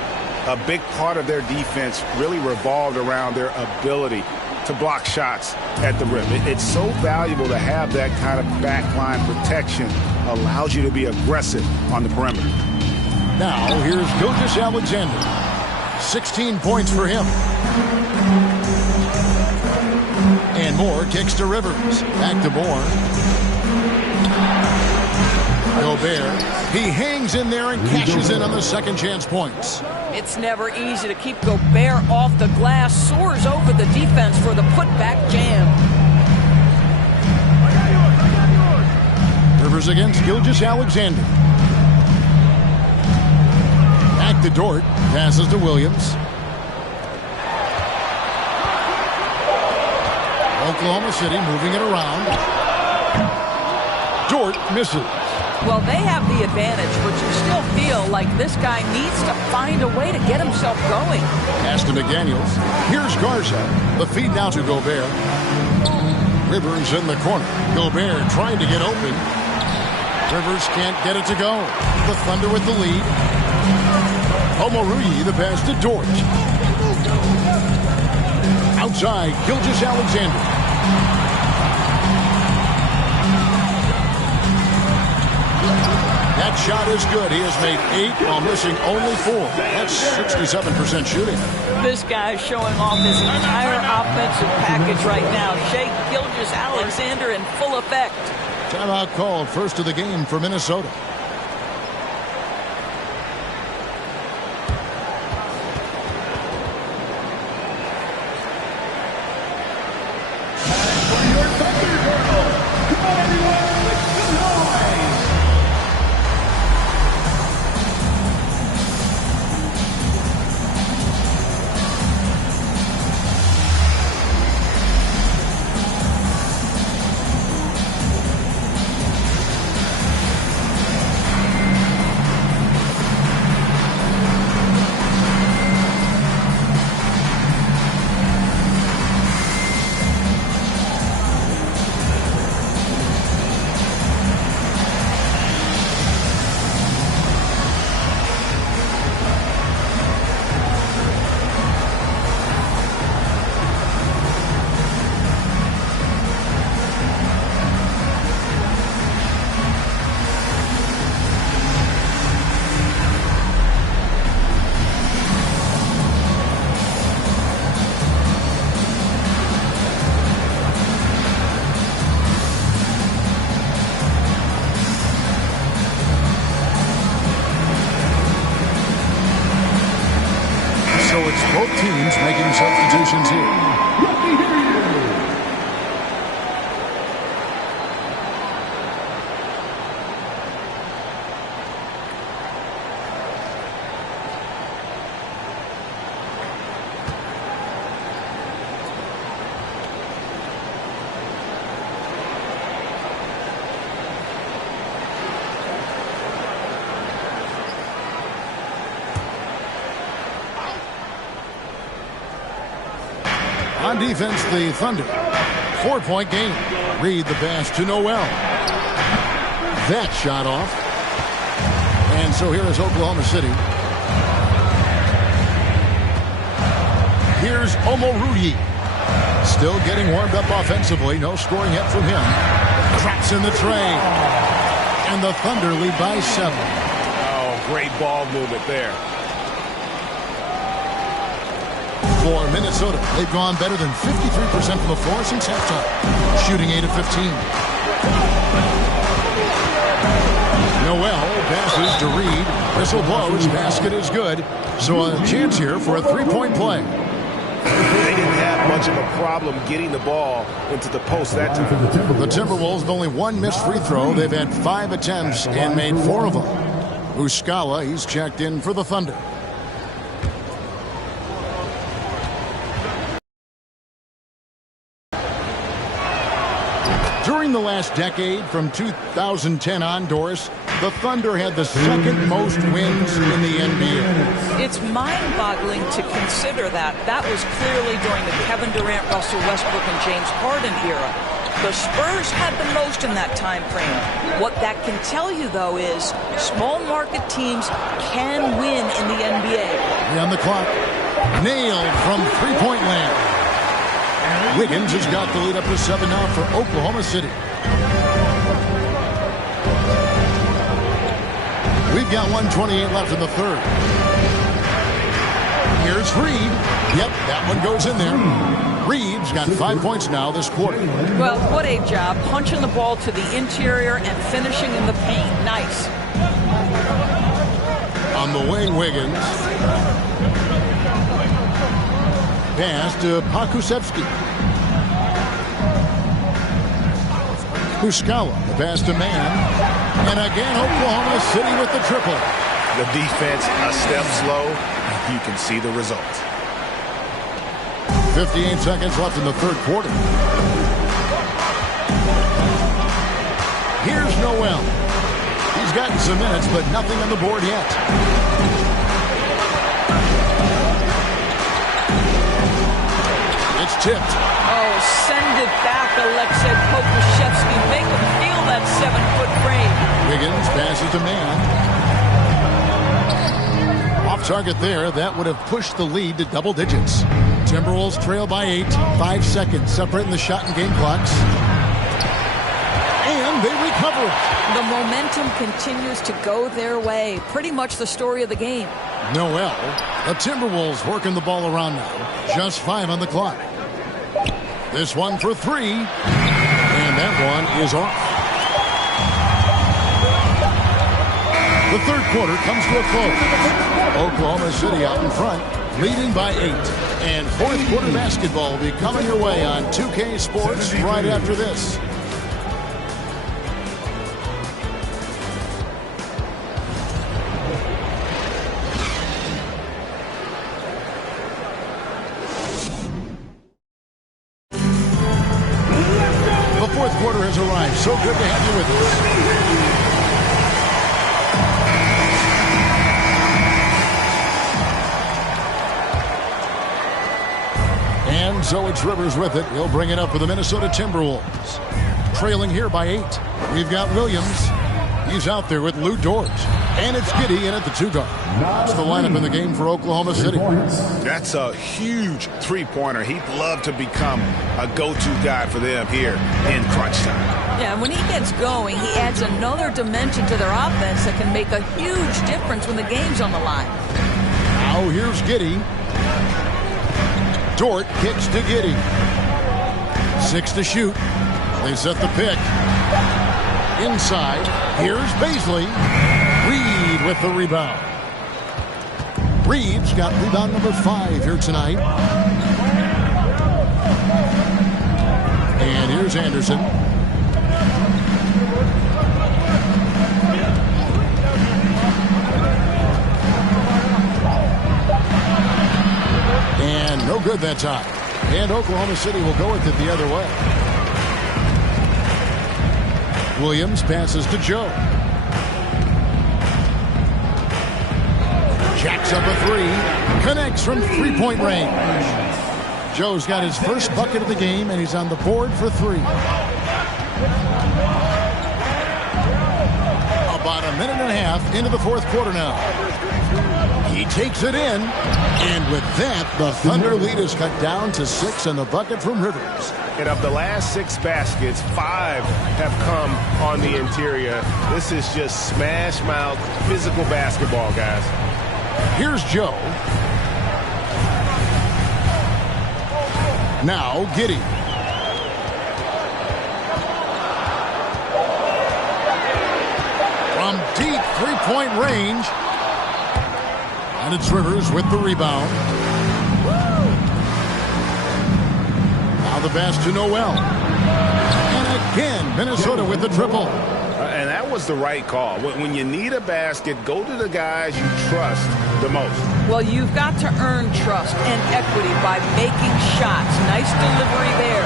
A big part of their defense really revolved around their ability to block shots at the rim. It's so valuable to have that kind of backline protection. Allows you to be aggressive on the perimeter. Now, here's Gilgeous-Alexander. 16 points for him. And Moore kicks to Rivers. Back to Moore. Gobert. He hangs in there and cashes in on the second chance points. It's never easy to keep Gobert off the glass. Soars over the defense for the putback jam. Rivers against Gilgeous-Alexander. Back to Dort. Passes to Williams. Oklahoma City moving it around. Dort misses. Well, they have the advantage, but you still feel like this guy needs to find a way to get himself going. Pass to McDaniels. Here's Garza. The feed now to Gobert. Rivers in the corner. Gobert trying to get open. Rivers can't get it to go. The Thunder with the lead. Omoruyi, the pass to Dort. Outside, Gilgeous-Alexander. That shot is good. He has made 8 while missing only 4. That's 67% shooting. This guy is showing off his entire offensive package right now. Shai Gilgeous-Alexander in full effect. Timeout called, first of the game for Minnesota. So it's both teams making substitutions here. On defense, the Thunder. 4-point game. Reed the pass to Noel. That shot off. And so here is Oklahoma City. Here's Omoruyi. Still getting warmed up offensively. No scoring yet from him. Cracks in the tray. And the Thunder lead by 7. Oh, great ball movement there. For Minnesota, they've gone better than 53% from the floor since halftime, shooting 8 of 15. Noel passes to Reed. Whistle blows. Basket is good. So a chance here for a three-point play. They didn't have much of a problem getting the ball into the post that time. The Timberwolves with only one missed free throw. They've had 5 attempts and made 4 of them. Muscala, he's checked in for the Thunder. During the last decade, from 2010 on, Doris, the Thunder had the second most wins in the NBA. It's mind-boggling to consider that. That was clearly during the Kevin Durant, Russell Westbrook, and James Harden era. The Spurs had the most in that time frame. What that can tell you, though, is small market teams can win in the NBA. On the clock, nailed from three-point land. Wiggins has got the lead up to 7 now for Oklahoma City. We've got 1:28 left in the third. Here's Reed. Yep, that one goes in there. Reed's got 5 points now this quarter. Well, what a job. Punching the ball to the interior and finishing in the paint. Nice. On the wing, Wiggins. Pass to Pokusevski. Muscala, the pass to Mann. And again, Oklahoma City with the triple. The defense a step slow. You can see the result. 58 seconds left in the third quarter. Here's Noel. He's gotten some minutes, but nothing on the board yet. It's tipped. Oh, send it back, Alexei Pokusevski. Make him feel that 7-foot frame. Wiggins passes to man. Off target there. That would have pushed the lead to double digits. Timberwolves trail by 8. 5 seconds separating the shot and game clocks. And they recover it. The momentum continues to go their way. Pretty much the story of the game. Noel. The Timberwolves working the ball around now. Just 5 on the clock. This one for 3. And that one is off. The third quarter comes to a close. Oklahoma City out in front, leading by 8. And fourth quarter basketball will be coming your way on 2K Sports right after this. The fourth quarter has arrived. So good to have you with us. And so it's Rivers with it. He'll bring it up for the Minnesota Timberwolves. Trailing here by 8. We've got Williams. He's out there with Lou Dort. And it's Giddey in at the 2 guard. That's the lineup in the game for Oklahoma City. That's a huge three-pointer. He'd love to become a go-to guy for them here in crunch time. Yeah, and when he gets going, he adds another dimension to their offense that can make a huge difference when the game's on the line. Now here's Giddey. Dort kicks to Giddey. 6 to shoot. They set the pick. Inside. Here's Baisley. Reed with the rebound. Reed's got rebound number 5 here tonight. And here's Anderson. And no good that time. And Oklahoma City will go with it the other way. Williams passes to Joe. Jacks up a 3. Connects from three-point range. Joe's got his first bucket of the game, and he's on the board for 3. About a minute and a half into the fourth quarter now. He takes it in, and with that, the Thunder lead is cut down to 6 and the bucket from Rivers. And of the last 6 baskets, 5 have come on the interior. This is just smash mouth physical basketball, guys. Here's Joe. Now Giddey. From deep three-point range. And it's Rivers with the rebound. Now the pass to Noel. And again, Minnesota with the triple. And that was the right call. When you need a basket, go to the guys you trust the most. Well, you've got to earn trust and equity by making shots. Nice delivery there.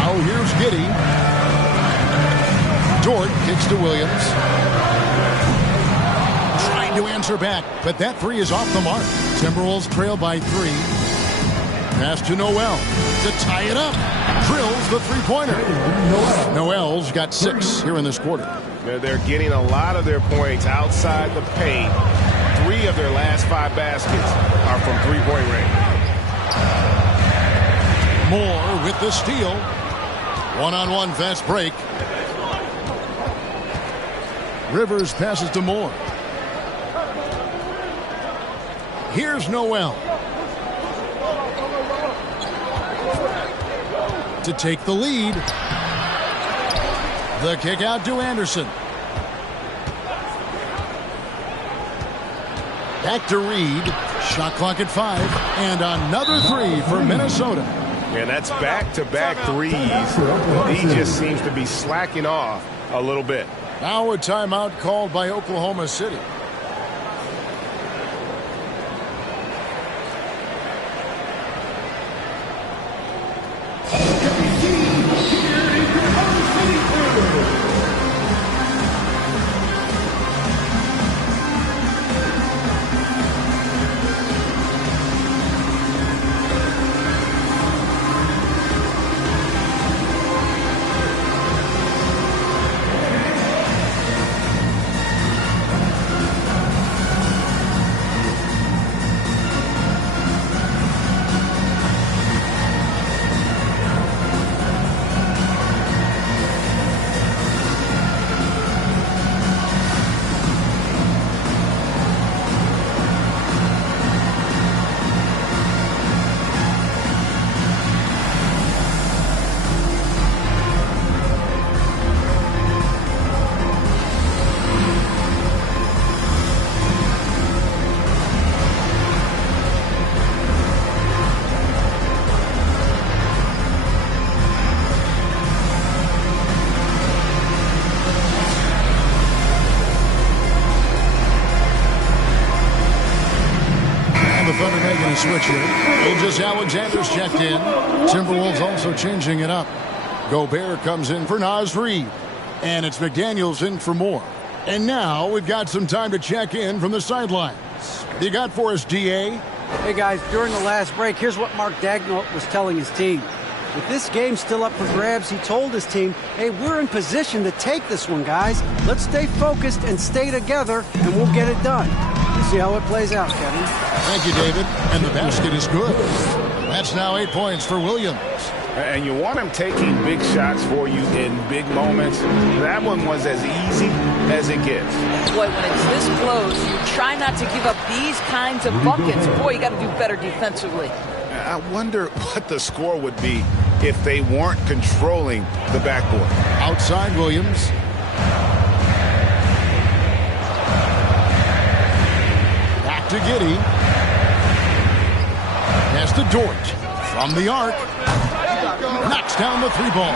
Now here's Giddey. Dort kicks to Williams. Trying to answer back, but that 3 is off the mark. Timberwolves trail by 3. Pass to Noel to tie it up. Drills the three-pointer. Noel's got 6 here in this quarter. They're getting a lot of their points outside the paint. 3 of their last 5 baskets are from three-point range. Moore with the steal. One-on-one fast break. Rivers passes to Moore. Here's Noel. To take the lead. The kick out to Anderson. Back to Reed. Shot clock at 5. And another 3 for Minnesota. And that's back-to-back threes. He just seems to be slacking off a little bit. Now a timeout called by Oklahoma City. Thunder making a switch here. Gilgeous Alexander's checked in. Timberwolves also changing it up. Gobert comes in for Naz Reid. And it's McDaniels in for Moore. And now we've got some time to check in from the sidelines. You got for us, DA? Hey, guys, during the last break, here's what Mark Daigneault was telling his team. With this game still up for grabs, he told his team, hey, we're in position to take this one, guys. Let's stay focused and stay together, and we'll get it done. We'll see how it plays out, Kevin. Thank you, David. And the basket is good. That's now 8 points for Williams. And you want him taking big shots for you in big moments. That one was as easy as it gets. Boy, when it's this close, you try not to give up these kinds of buckets. Boy, you got to do better defensively. I wonder what the score would be if they weren't controlling the backboard. Outside Williams. Back to Giddey. Pass to Dort. From the arc. Knocks down the three ball.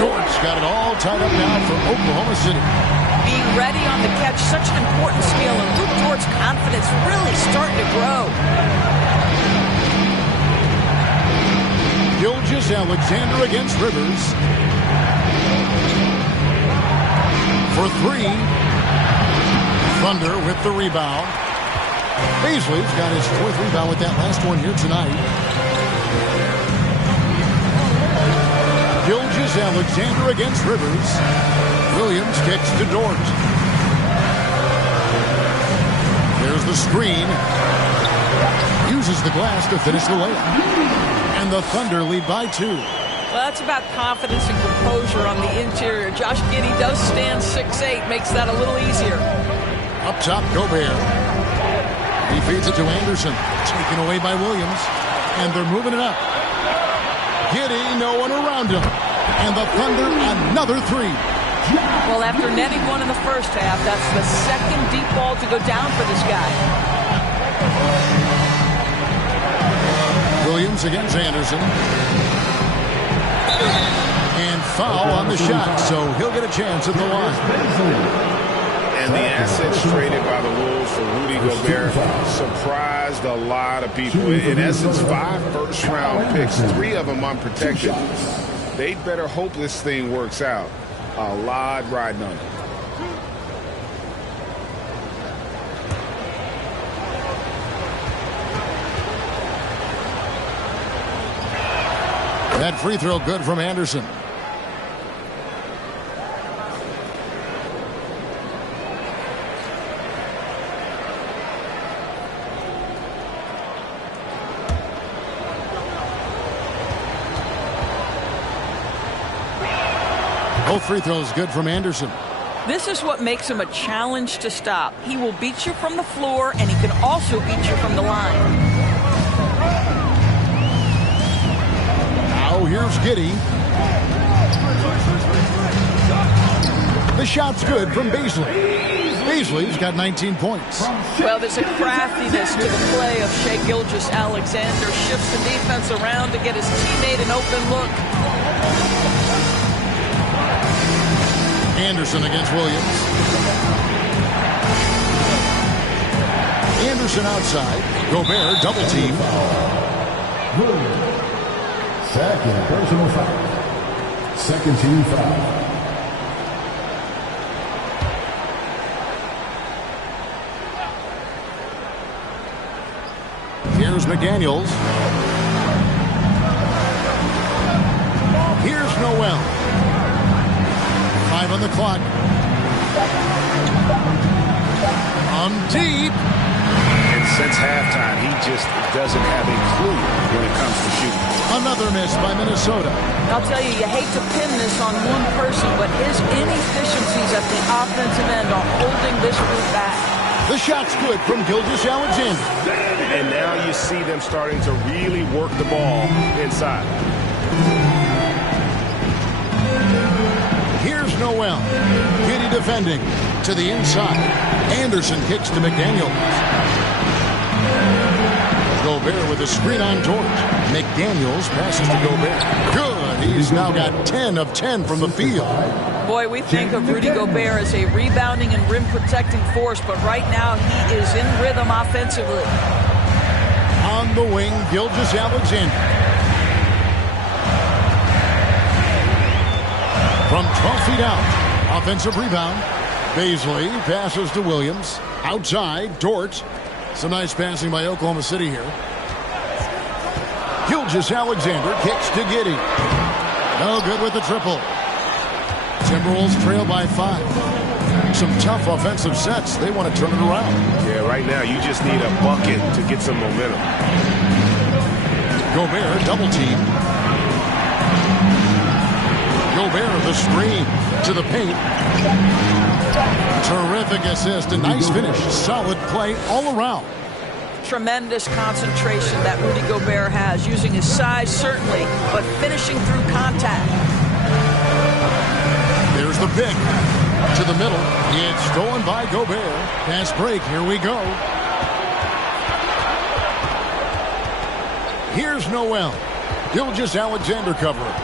Dort's got it all tied up now for Oklahoma City. Being ready on the catch, such an important skill, and Luke Dort's confidence really starting to grow. Gilgeous Alexander against Rivers. For three. Thunder with the rebound. Beasley's got his fourth rebound with that last one here tonight. Gilgeous Alexander against Rivers. Williams kicks to Dort. There's the screen. Uses the glass to finish the layup. And the Thunder lead by 2. Well, that's about confidence and composure on the interior. Josh Giddey does stand 6'8", makes that a little easier. Up top, Gobert. He feeds it to Anderson. Taken away by Williams. And they're moving it up. Giddey, no one around him. And the Thunder, another three. Well, after netting one in the first half, that's the second deep ball to go down for this guy. Williams against Anderson. And foul on the shot, so he'll get a chance at the line. And the assets traded by the Wolves for Rudy Gobert surprised a lot of people. In essence, 5 first-round picks, 3 of them unprotected. They'd better hope this thing works out. A lot riding on it. That free throw good from Anderson. Both free throws good from Anderson. This is what makes him a challenge to stop. He will beat you from the floor, and he can also beat you from the line. Now here's Giddey. The shot's good from Beasley. Beasley's got 19 points. Well, there's a craftiness to the play of Shai Gilgeous-Alexander. Shifts the defense around to get his teammate an open look. Anderson against Williams. Anderson outside. Gobert double team. Second personal foul. Second team foul. Here's McDaniels. Here's Noel. 5 on the clock. On deep. And since halftime, he just doesn't have a clue when it comes to shooting. Another miss by Minnesota. I'll tell you, you hate to pin this on one person, but his inefficiencies at the offensive end are holding this group back. The shot's good from Gilgeous-Alexander. And now you see them starting to really work the ball inside. Here's Noel. Giddey defending to the inside. Anderson kicks to McDaniels. Gobert with a screen on Dort. McDaniels passes to Gobert. Good. He's now got 10 of 10 from the field. Boy, we think of Rudy Gobert as a rebounding and rim protecting force, but right now he is in rhythm offensively. On the wing, Gilgeous-Alexander. From 12 feet out, offensive rebound. Baisley passes to Williams. Outside, Dort. Some nice passing by Oklahoma City here. Gilgeous-Alexander kicks to Giddey. No good with the triple. Timberwolves trail by 5. Some tough offensive sets. They want to turn it around. Yeah, right now you just need a bucket to get some momentum. Gobert double team. Gobert the screen to the paint. Terrific assist. A nice finish. Solid play all around. Tremendous concentration that Rudy Gobert has, using his size certainly, but finishing through contact. There's the pick to the middle. It's stolen by Gobert. Pass break. Here we go. Here's Noel. Gilgeous-Alexander covering.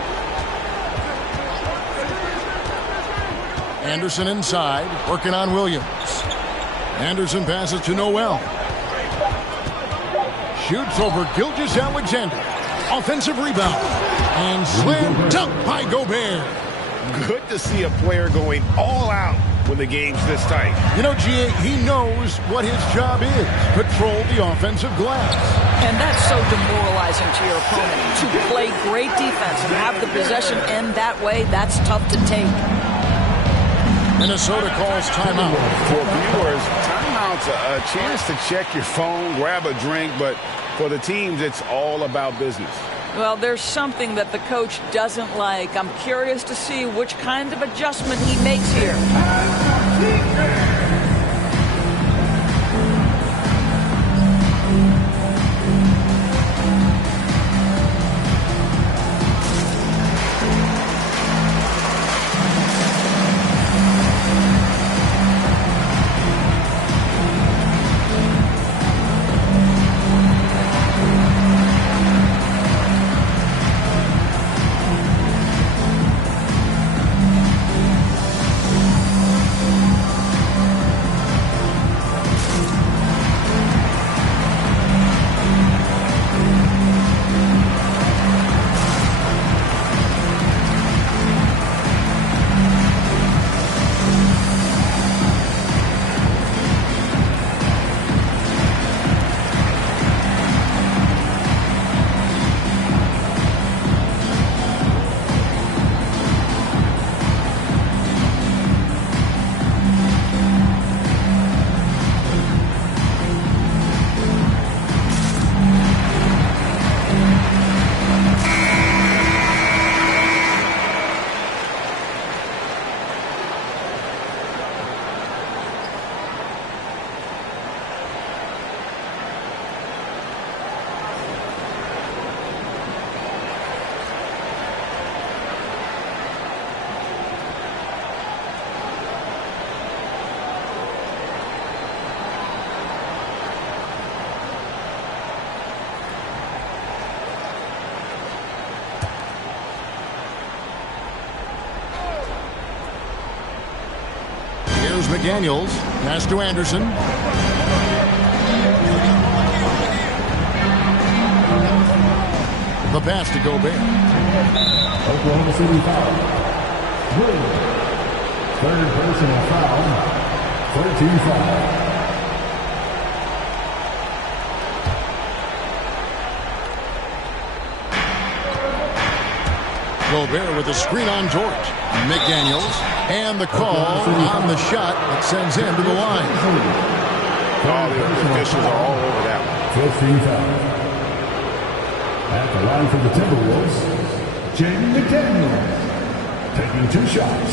Anderson inside, working on Williams. Anderson passes to Noel. Shoots over Gilgeous-Alexander. Offensive rebound. And slam dunk by Gobert. Good to see a player going all out when the game's this tight. You know, G.A., he knows what his job is. Control the offensive glass. And that's so demoralizing to your opponent. To play great defense and have the possession end that way, that's tough to take. Minnesota calls timeout. For viewers, timeout's a chance to check your phone, grab a drink, but for the teams, it's all about business. Well, there's something that the coach doesn't like. I'm curious to see which kind of adjustment he makes here. McDaniels. Pass to Anderson. The pass to Gobert. Oklahoma City foul. Williams. Third personal foul. 13 foul. Gobert with a screen on Dort. McDaniels. And the call on the shot that sends him to the line. All the officials are all over that one. 15 foul. At the line for the Timberwolves, James McDaniels. Taking 2 shots.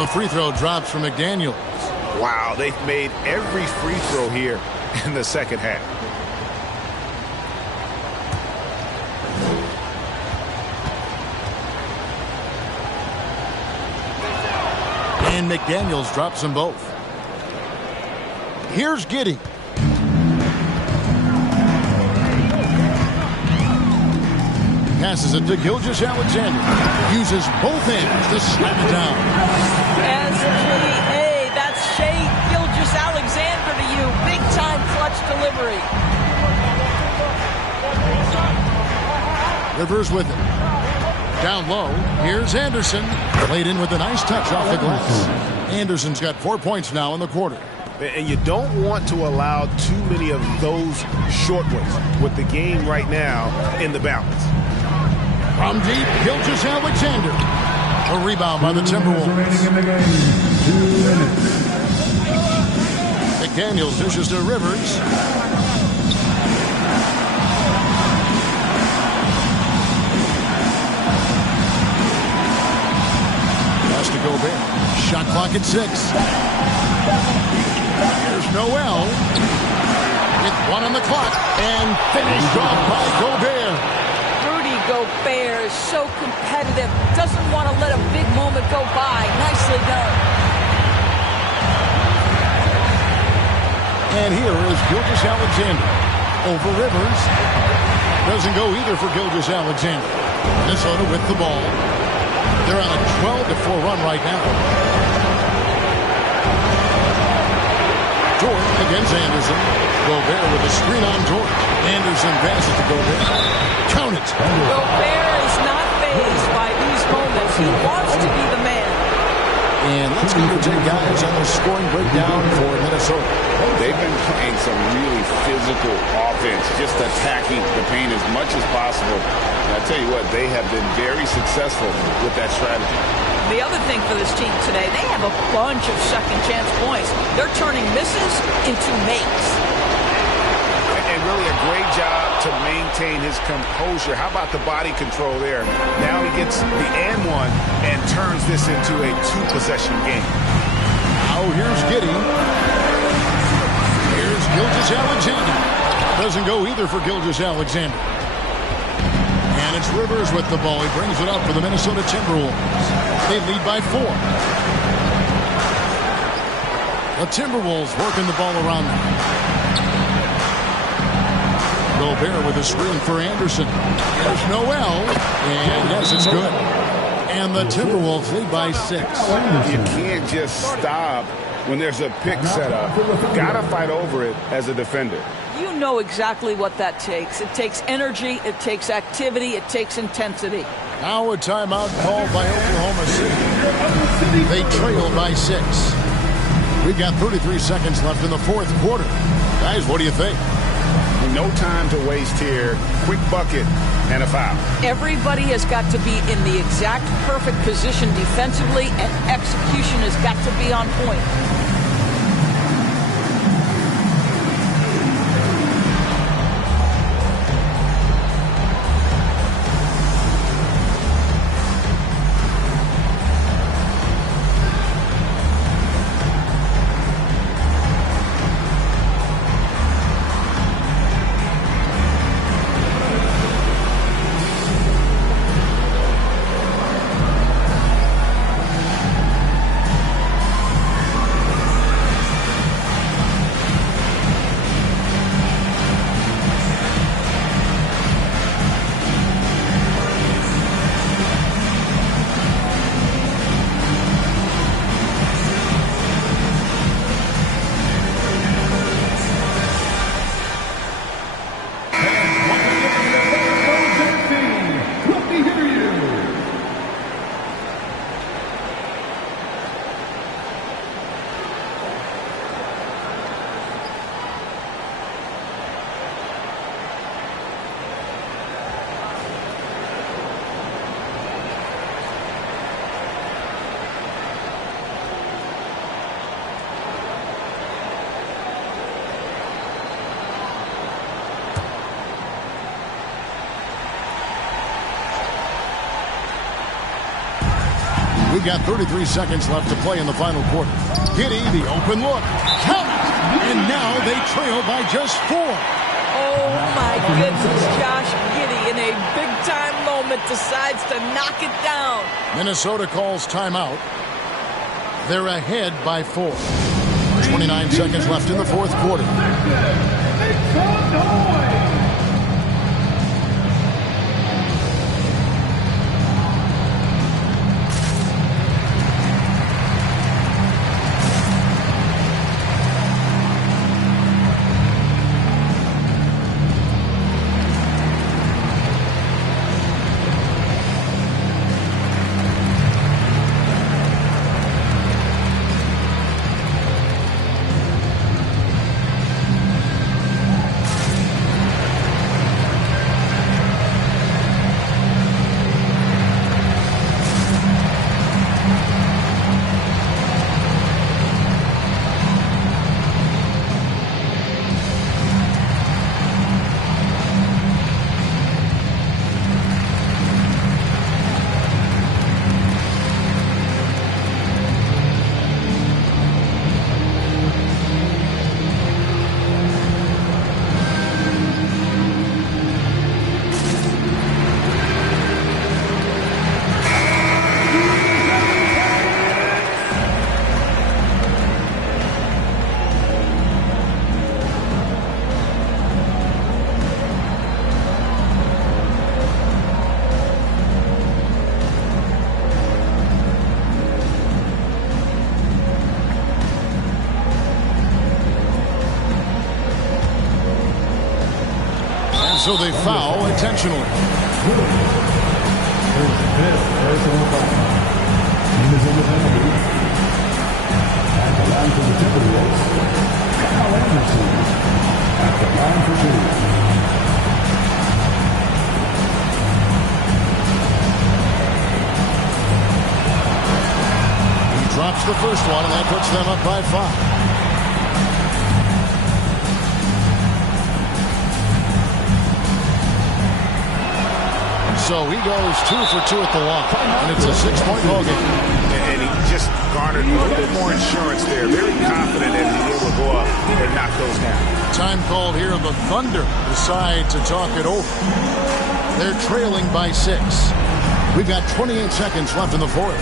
The free throw drops from McDaniels. Wow, they've made every free throw here in the second half. And McDaniels drops them both. Here's Giddey. passes it to Gilgeous-Alexander. Uses both hands to slam it down. SGA, that's Shea Gilgeous-Alexander to you. Big-time clutch delivery. Rivers with it. Down low, here's Anderson. Played in with a nice touch off the glass. Anderson's got 4 points now in the quarter. And you don't want to allow too many of those short ones with the game right now in the balance. From deep, Gilgeous-Alexander. A rebound by the Timberwolves. In the game, 2 minutes. McDaniels dishes to Rivers. Pass to Gobert. Shot clock at 6. Here's Noel. With 1 on the clock. And finished off by Gobert. Rudy Gobert is so competitive. Doesn't want to let a big moment go by. Nicely done. And here is Gilgeous-Alexander. Over Rivers. Doesn't go either for Gilgeous-Alexander. Minnesota with the ball. They're on a 12-4 run right now. George against Anderson. Gobert with a screen on George. Anderson passes to Gobert. Count it. Gobert is not fazed by these moments. He wants to be the man. And let's go to 10 guys on the scoring breakdown for Minnesota. They've been playing some really physical offense, just attacking the paint as much as possible. And I tell you what, they have been very successful with that strategy. The other thing for this team today, they have a bunch of second chance points. They're turning misses into makes. And really a great job to maintain his composure. How about the body control there? Now he gets the and one and turns this into a 2-possession game. Now here's Giddey. Here's Gilgeous-Alexander. Doesn't go either for Gilgeous-Alexander. And it's Rivers with the ball. He brings it up for the Minnesota Timberwolves. They lead by 4. The Timberwolves working the ball around them. Gobert with a screen for Anderson. There's Noel. And yes, it's good. And the Timberwolves lead by 6. You can't just stop when there's a pick set up. Got to fight over it as a defender. You know exactly what that takes. It takes energy, it takes activity, it takes intensity. Now a timeout called by Oklahoma City. They trail by 6. We've got 33 seconds left in the 4th quarter. Guys, what do you think? No time to waste here. Quick bucket and a foul. Everybody has got to be in the exact perfect position defensively, and execution has got to be on point. We've got 33 seconds left to play in the final quarter. Giddey, the open look. Count it! And now they trail by just 4. Oh, my goodness. Josh Giddey, in a big-time moment, decides to knock it down. Minnesota calls timeout. They're ahead by 4. 29 seconds left in the 4th quarter. So they foul intentionally. Personal foul. Team is in the penalty. At the line for the Timberwolves, Kyle Anderson. At the line for 2. Drops the first one, and that puts them up by 5. So he goes 2 for 2 at the line, and it's a 6-point ball game. And he just garnered a little bit more insurance there. Very confident that he's able to go up and knock those down. Time called here. The Thunder decide to talk it over. They're trailing by 6. We've got 28 seconds left in the fourth.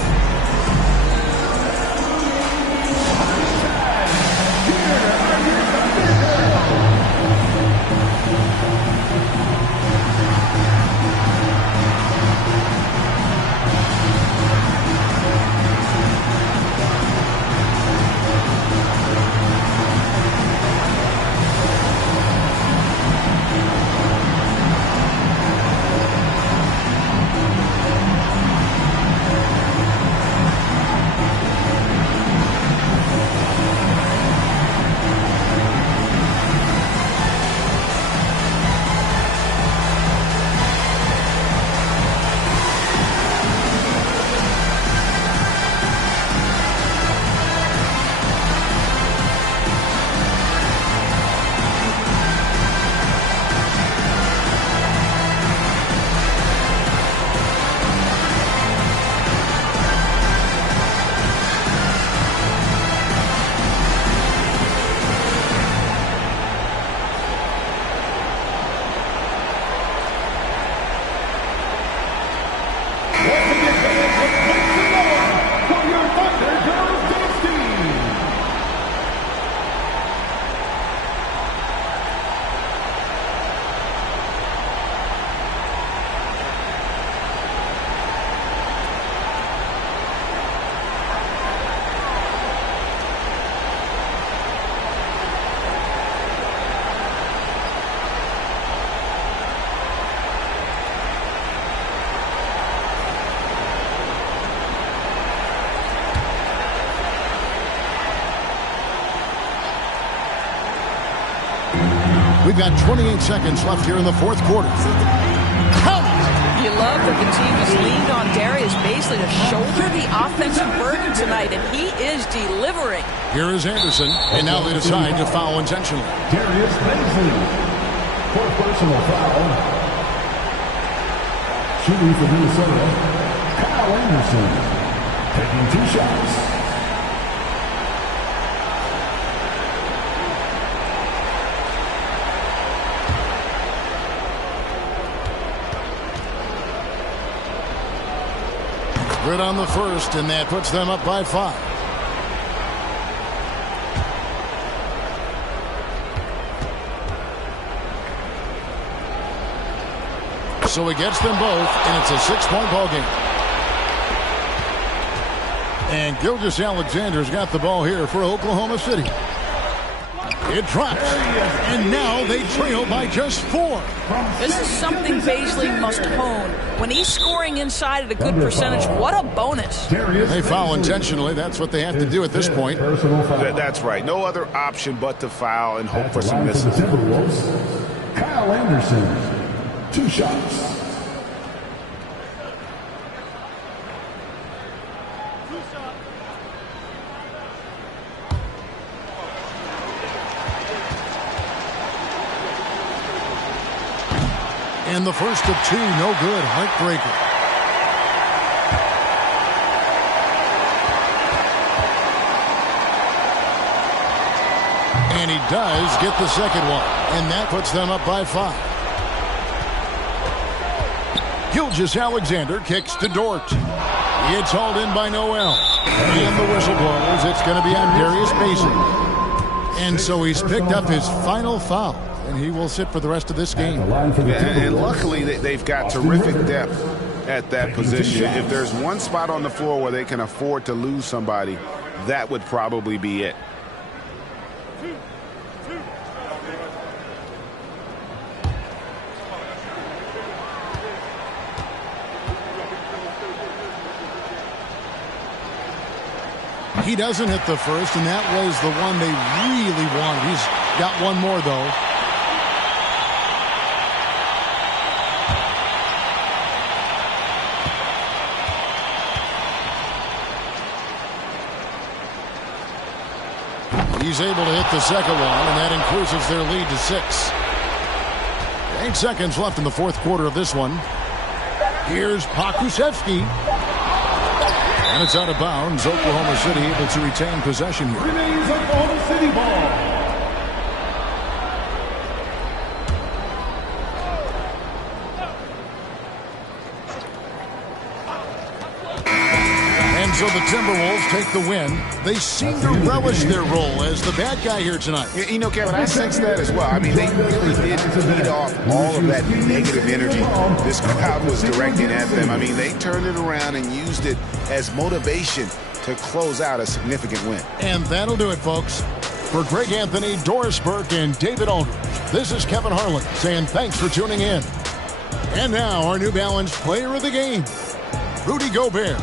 We've got 28 seconds left here in the fourth quarter. Count! You love that the team has leaned on Darius Baisley to shoulder the offensive burden tonight, and he is delivering. Here is Anderson, and now they decide to foul intentionally. Darius Baisley for personal foul. Shooting for Minnesota, Kyle Anderson, taking 2 shots. Good on the first, and that puts them up by 5. So he gets them both, and it's a 6-point ball game. And Gilgeous-Alexander's got the ball here for Oklahoma City. It drops, and now they trail by just 4. This is something Baisley must hone. When he's scoring inside at a good percentage, what a bonus. They foul intentionally. That's what they have to do at this point. That's right. No other option but to foul and hope for some misses. Kyle Anderson, 2 shots. And the first of 2, no good. Heartbreaker. And he does get the second one. And that puts them up by 5. Gilgeous-Alexander kicks to Dort. It's hauled in by Noel. And the whistle blows. It's going to be on Darius Baisley. And so he's picked up his final foul. And he will sit for the rest of this game. And luckily, they've got terrific depth at that position. If there's one spot on the floor where they can afford to lose somebody, that would probably be it. He doesn't hit the first, and that was the one they really wanted. He's got one more, though. He's able to hit the second one, and that increases their lead to 6. 8 seconds left in the fourth quarter of this one. Here's Pokusevski. And it's out of bounds. Oklahoma City able to retain possession here. Remains Oklahoma City ball. And so the Timberwolves take the win. They seem to relish their role as the bad guy here tonight. You know, Kevin, I sense that as well. I mean, they really did feed off all of that negative energy this crowd was directing at them. I mean, they turned it around and used it as motivation to close out a significant win. And that'll do it, folks. For Greg Anthony, Doris Burke, and David Aldridge, this is Kevin Harlan saying thanks for tuning in. And now our New Balance player of the game, Rudy Gobert.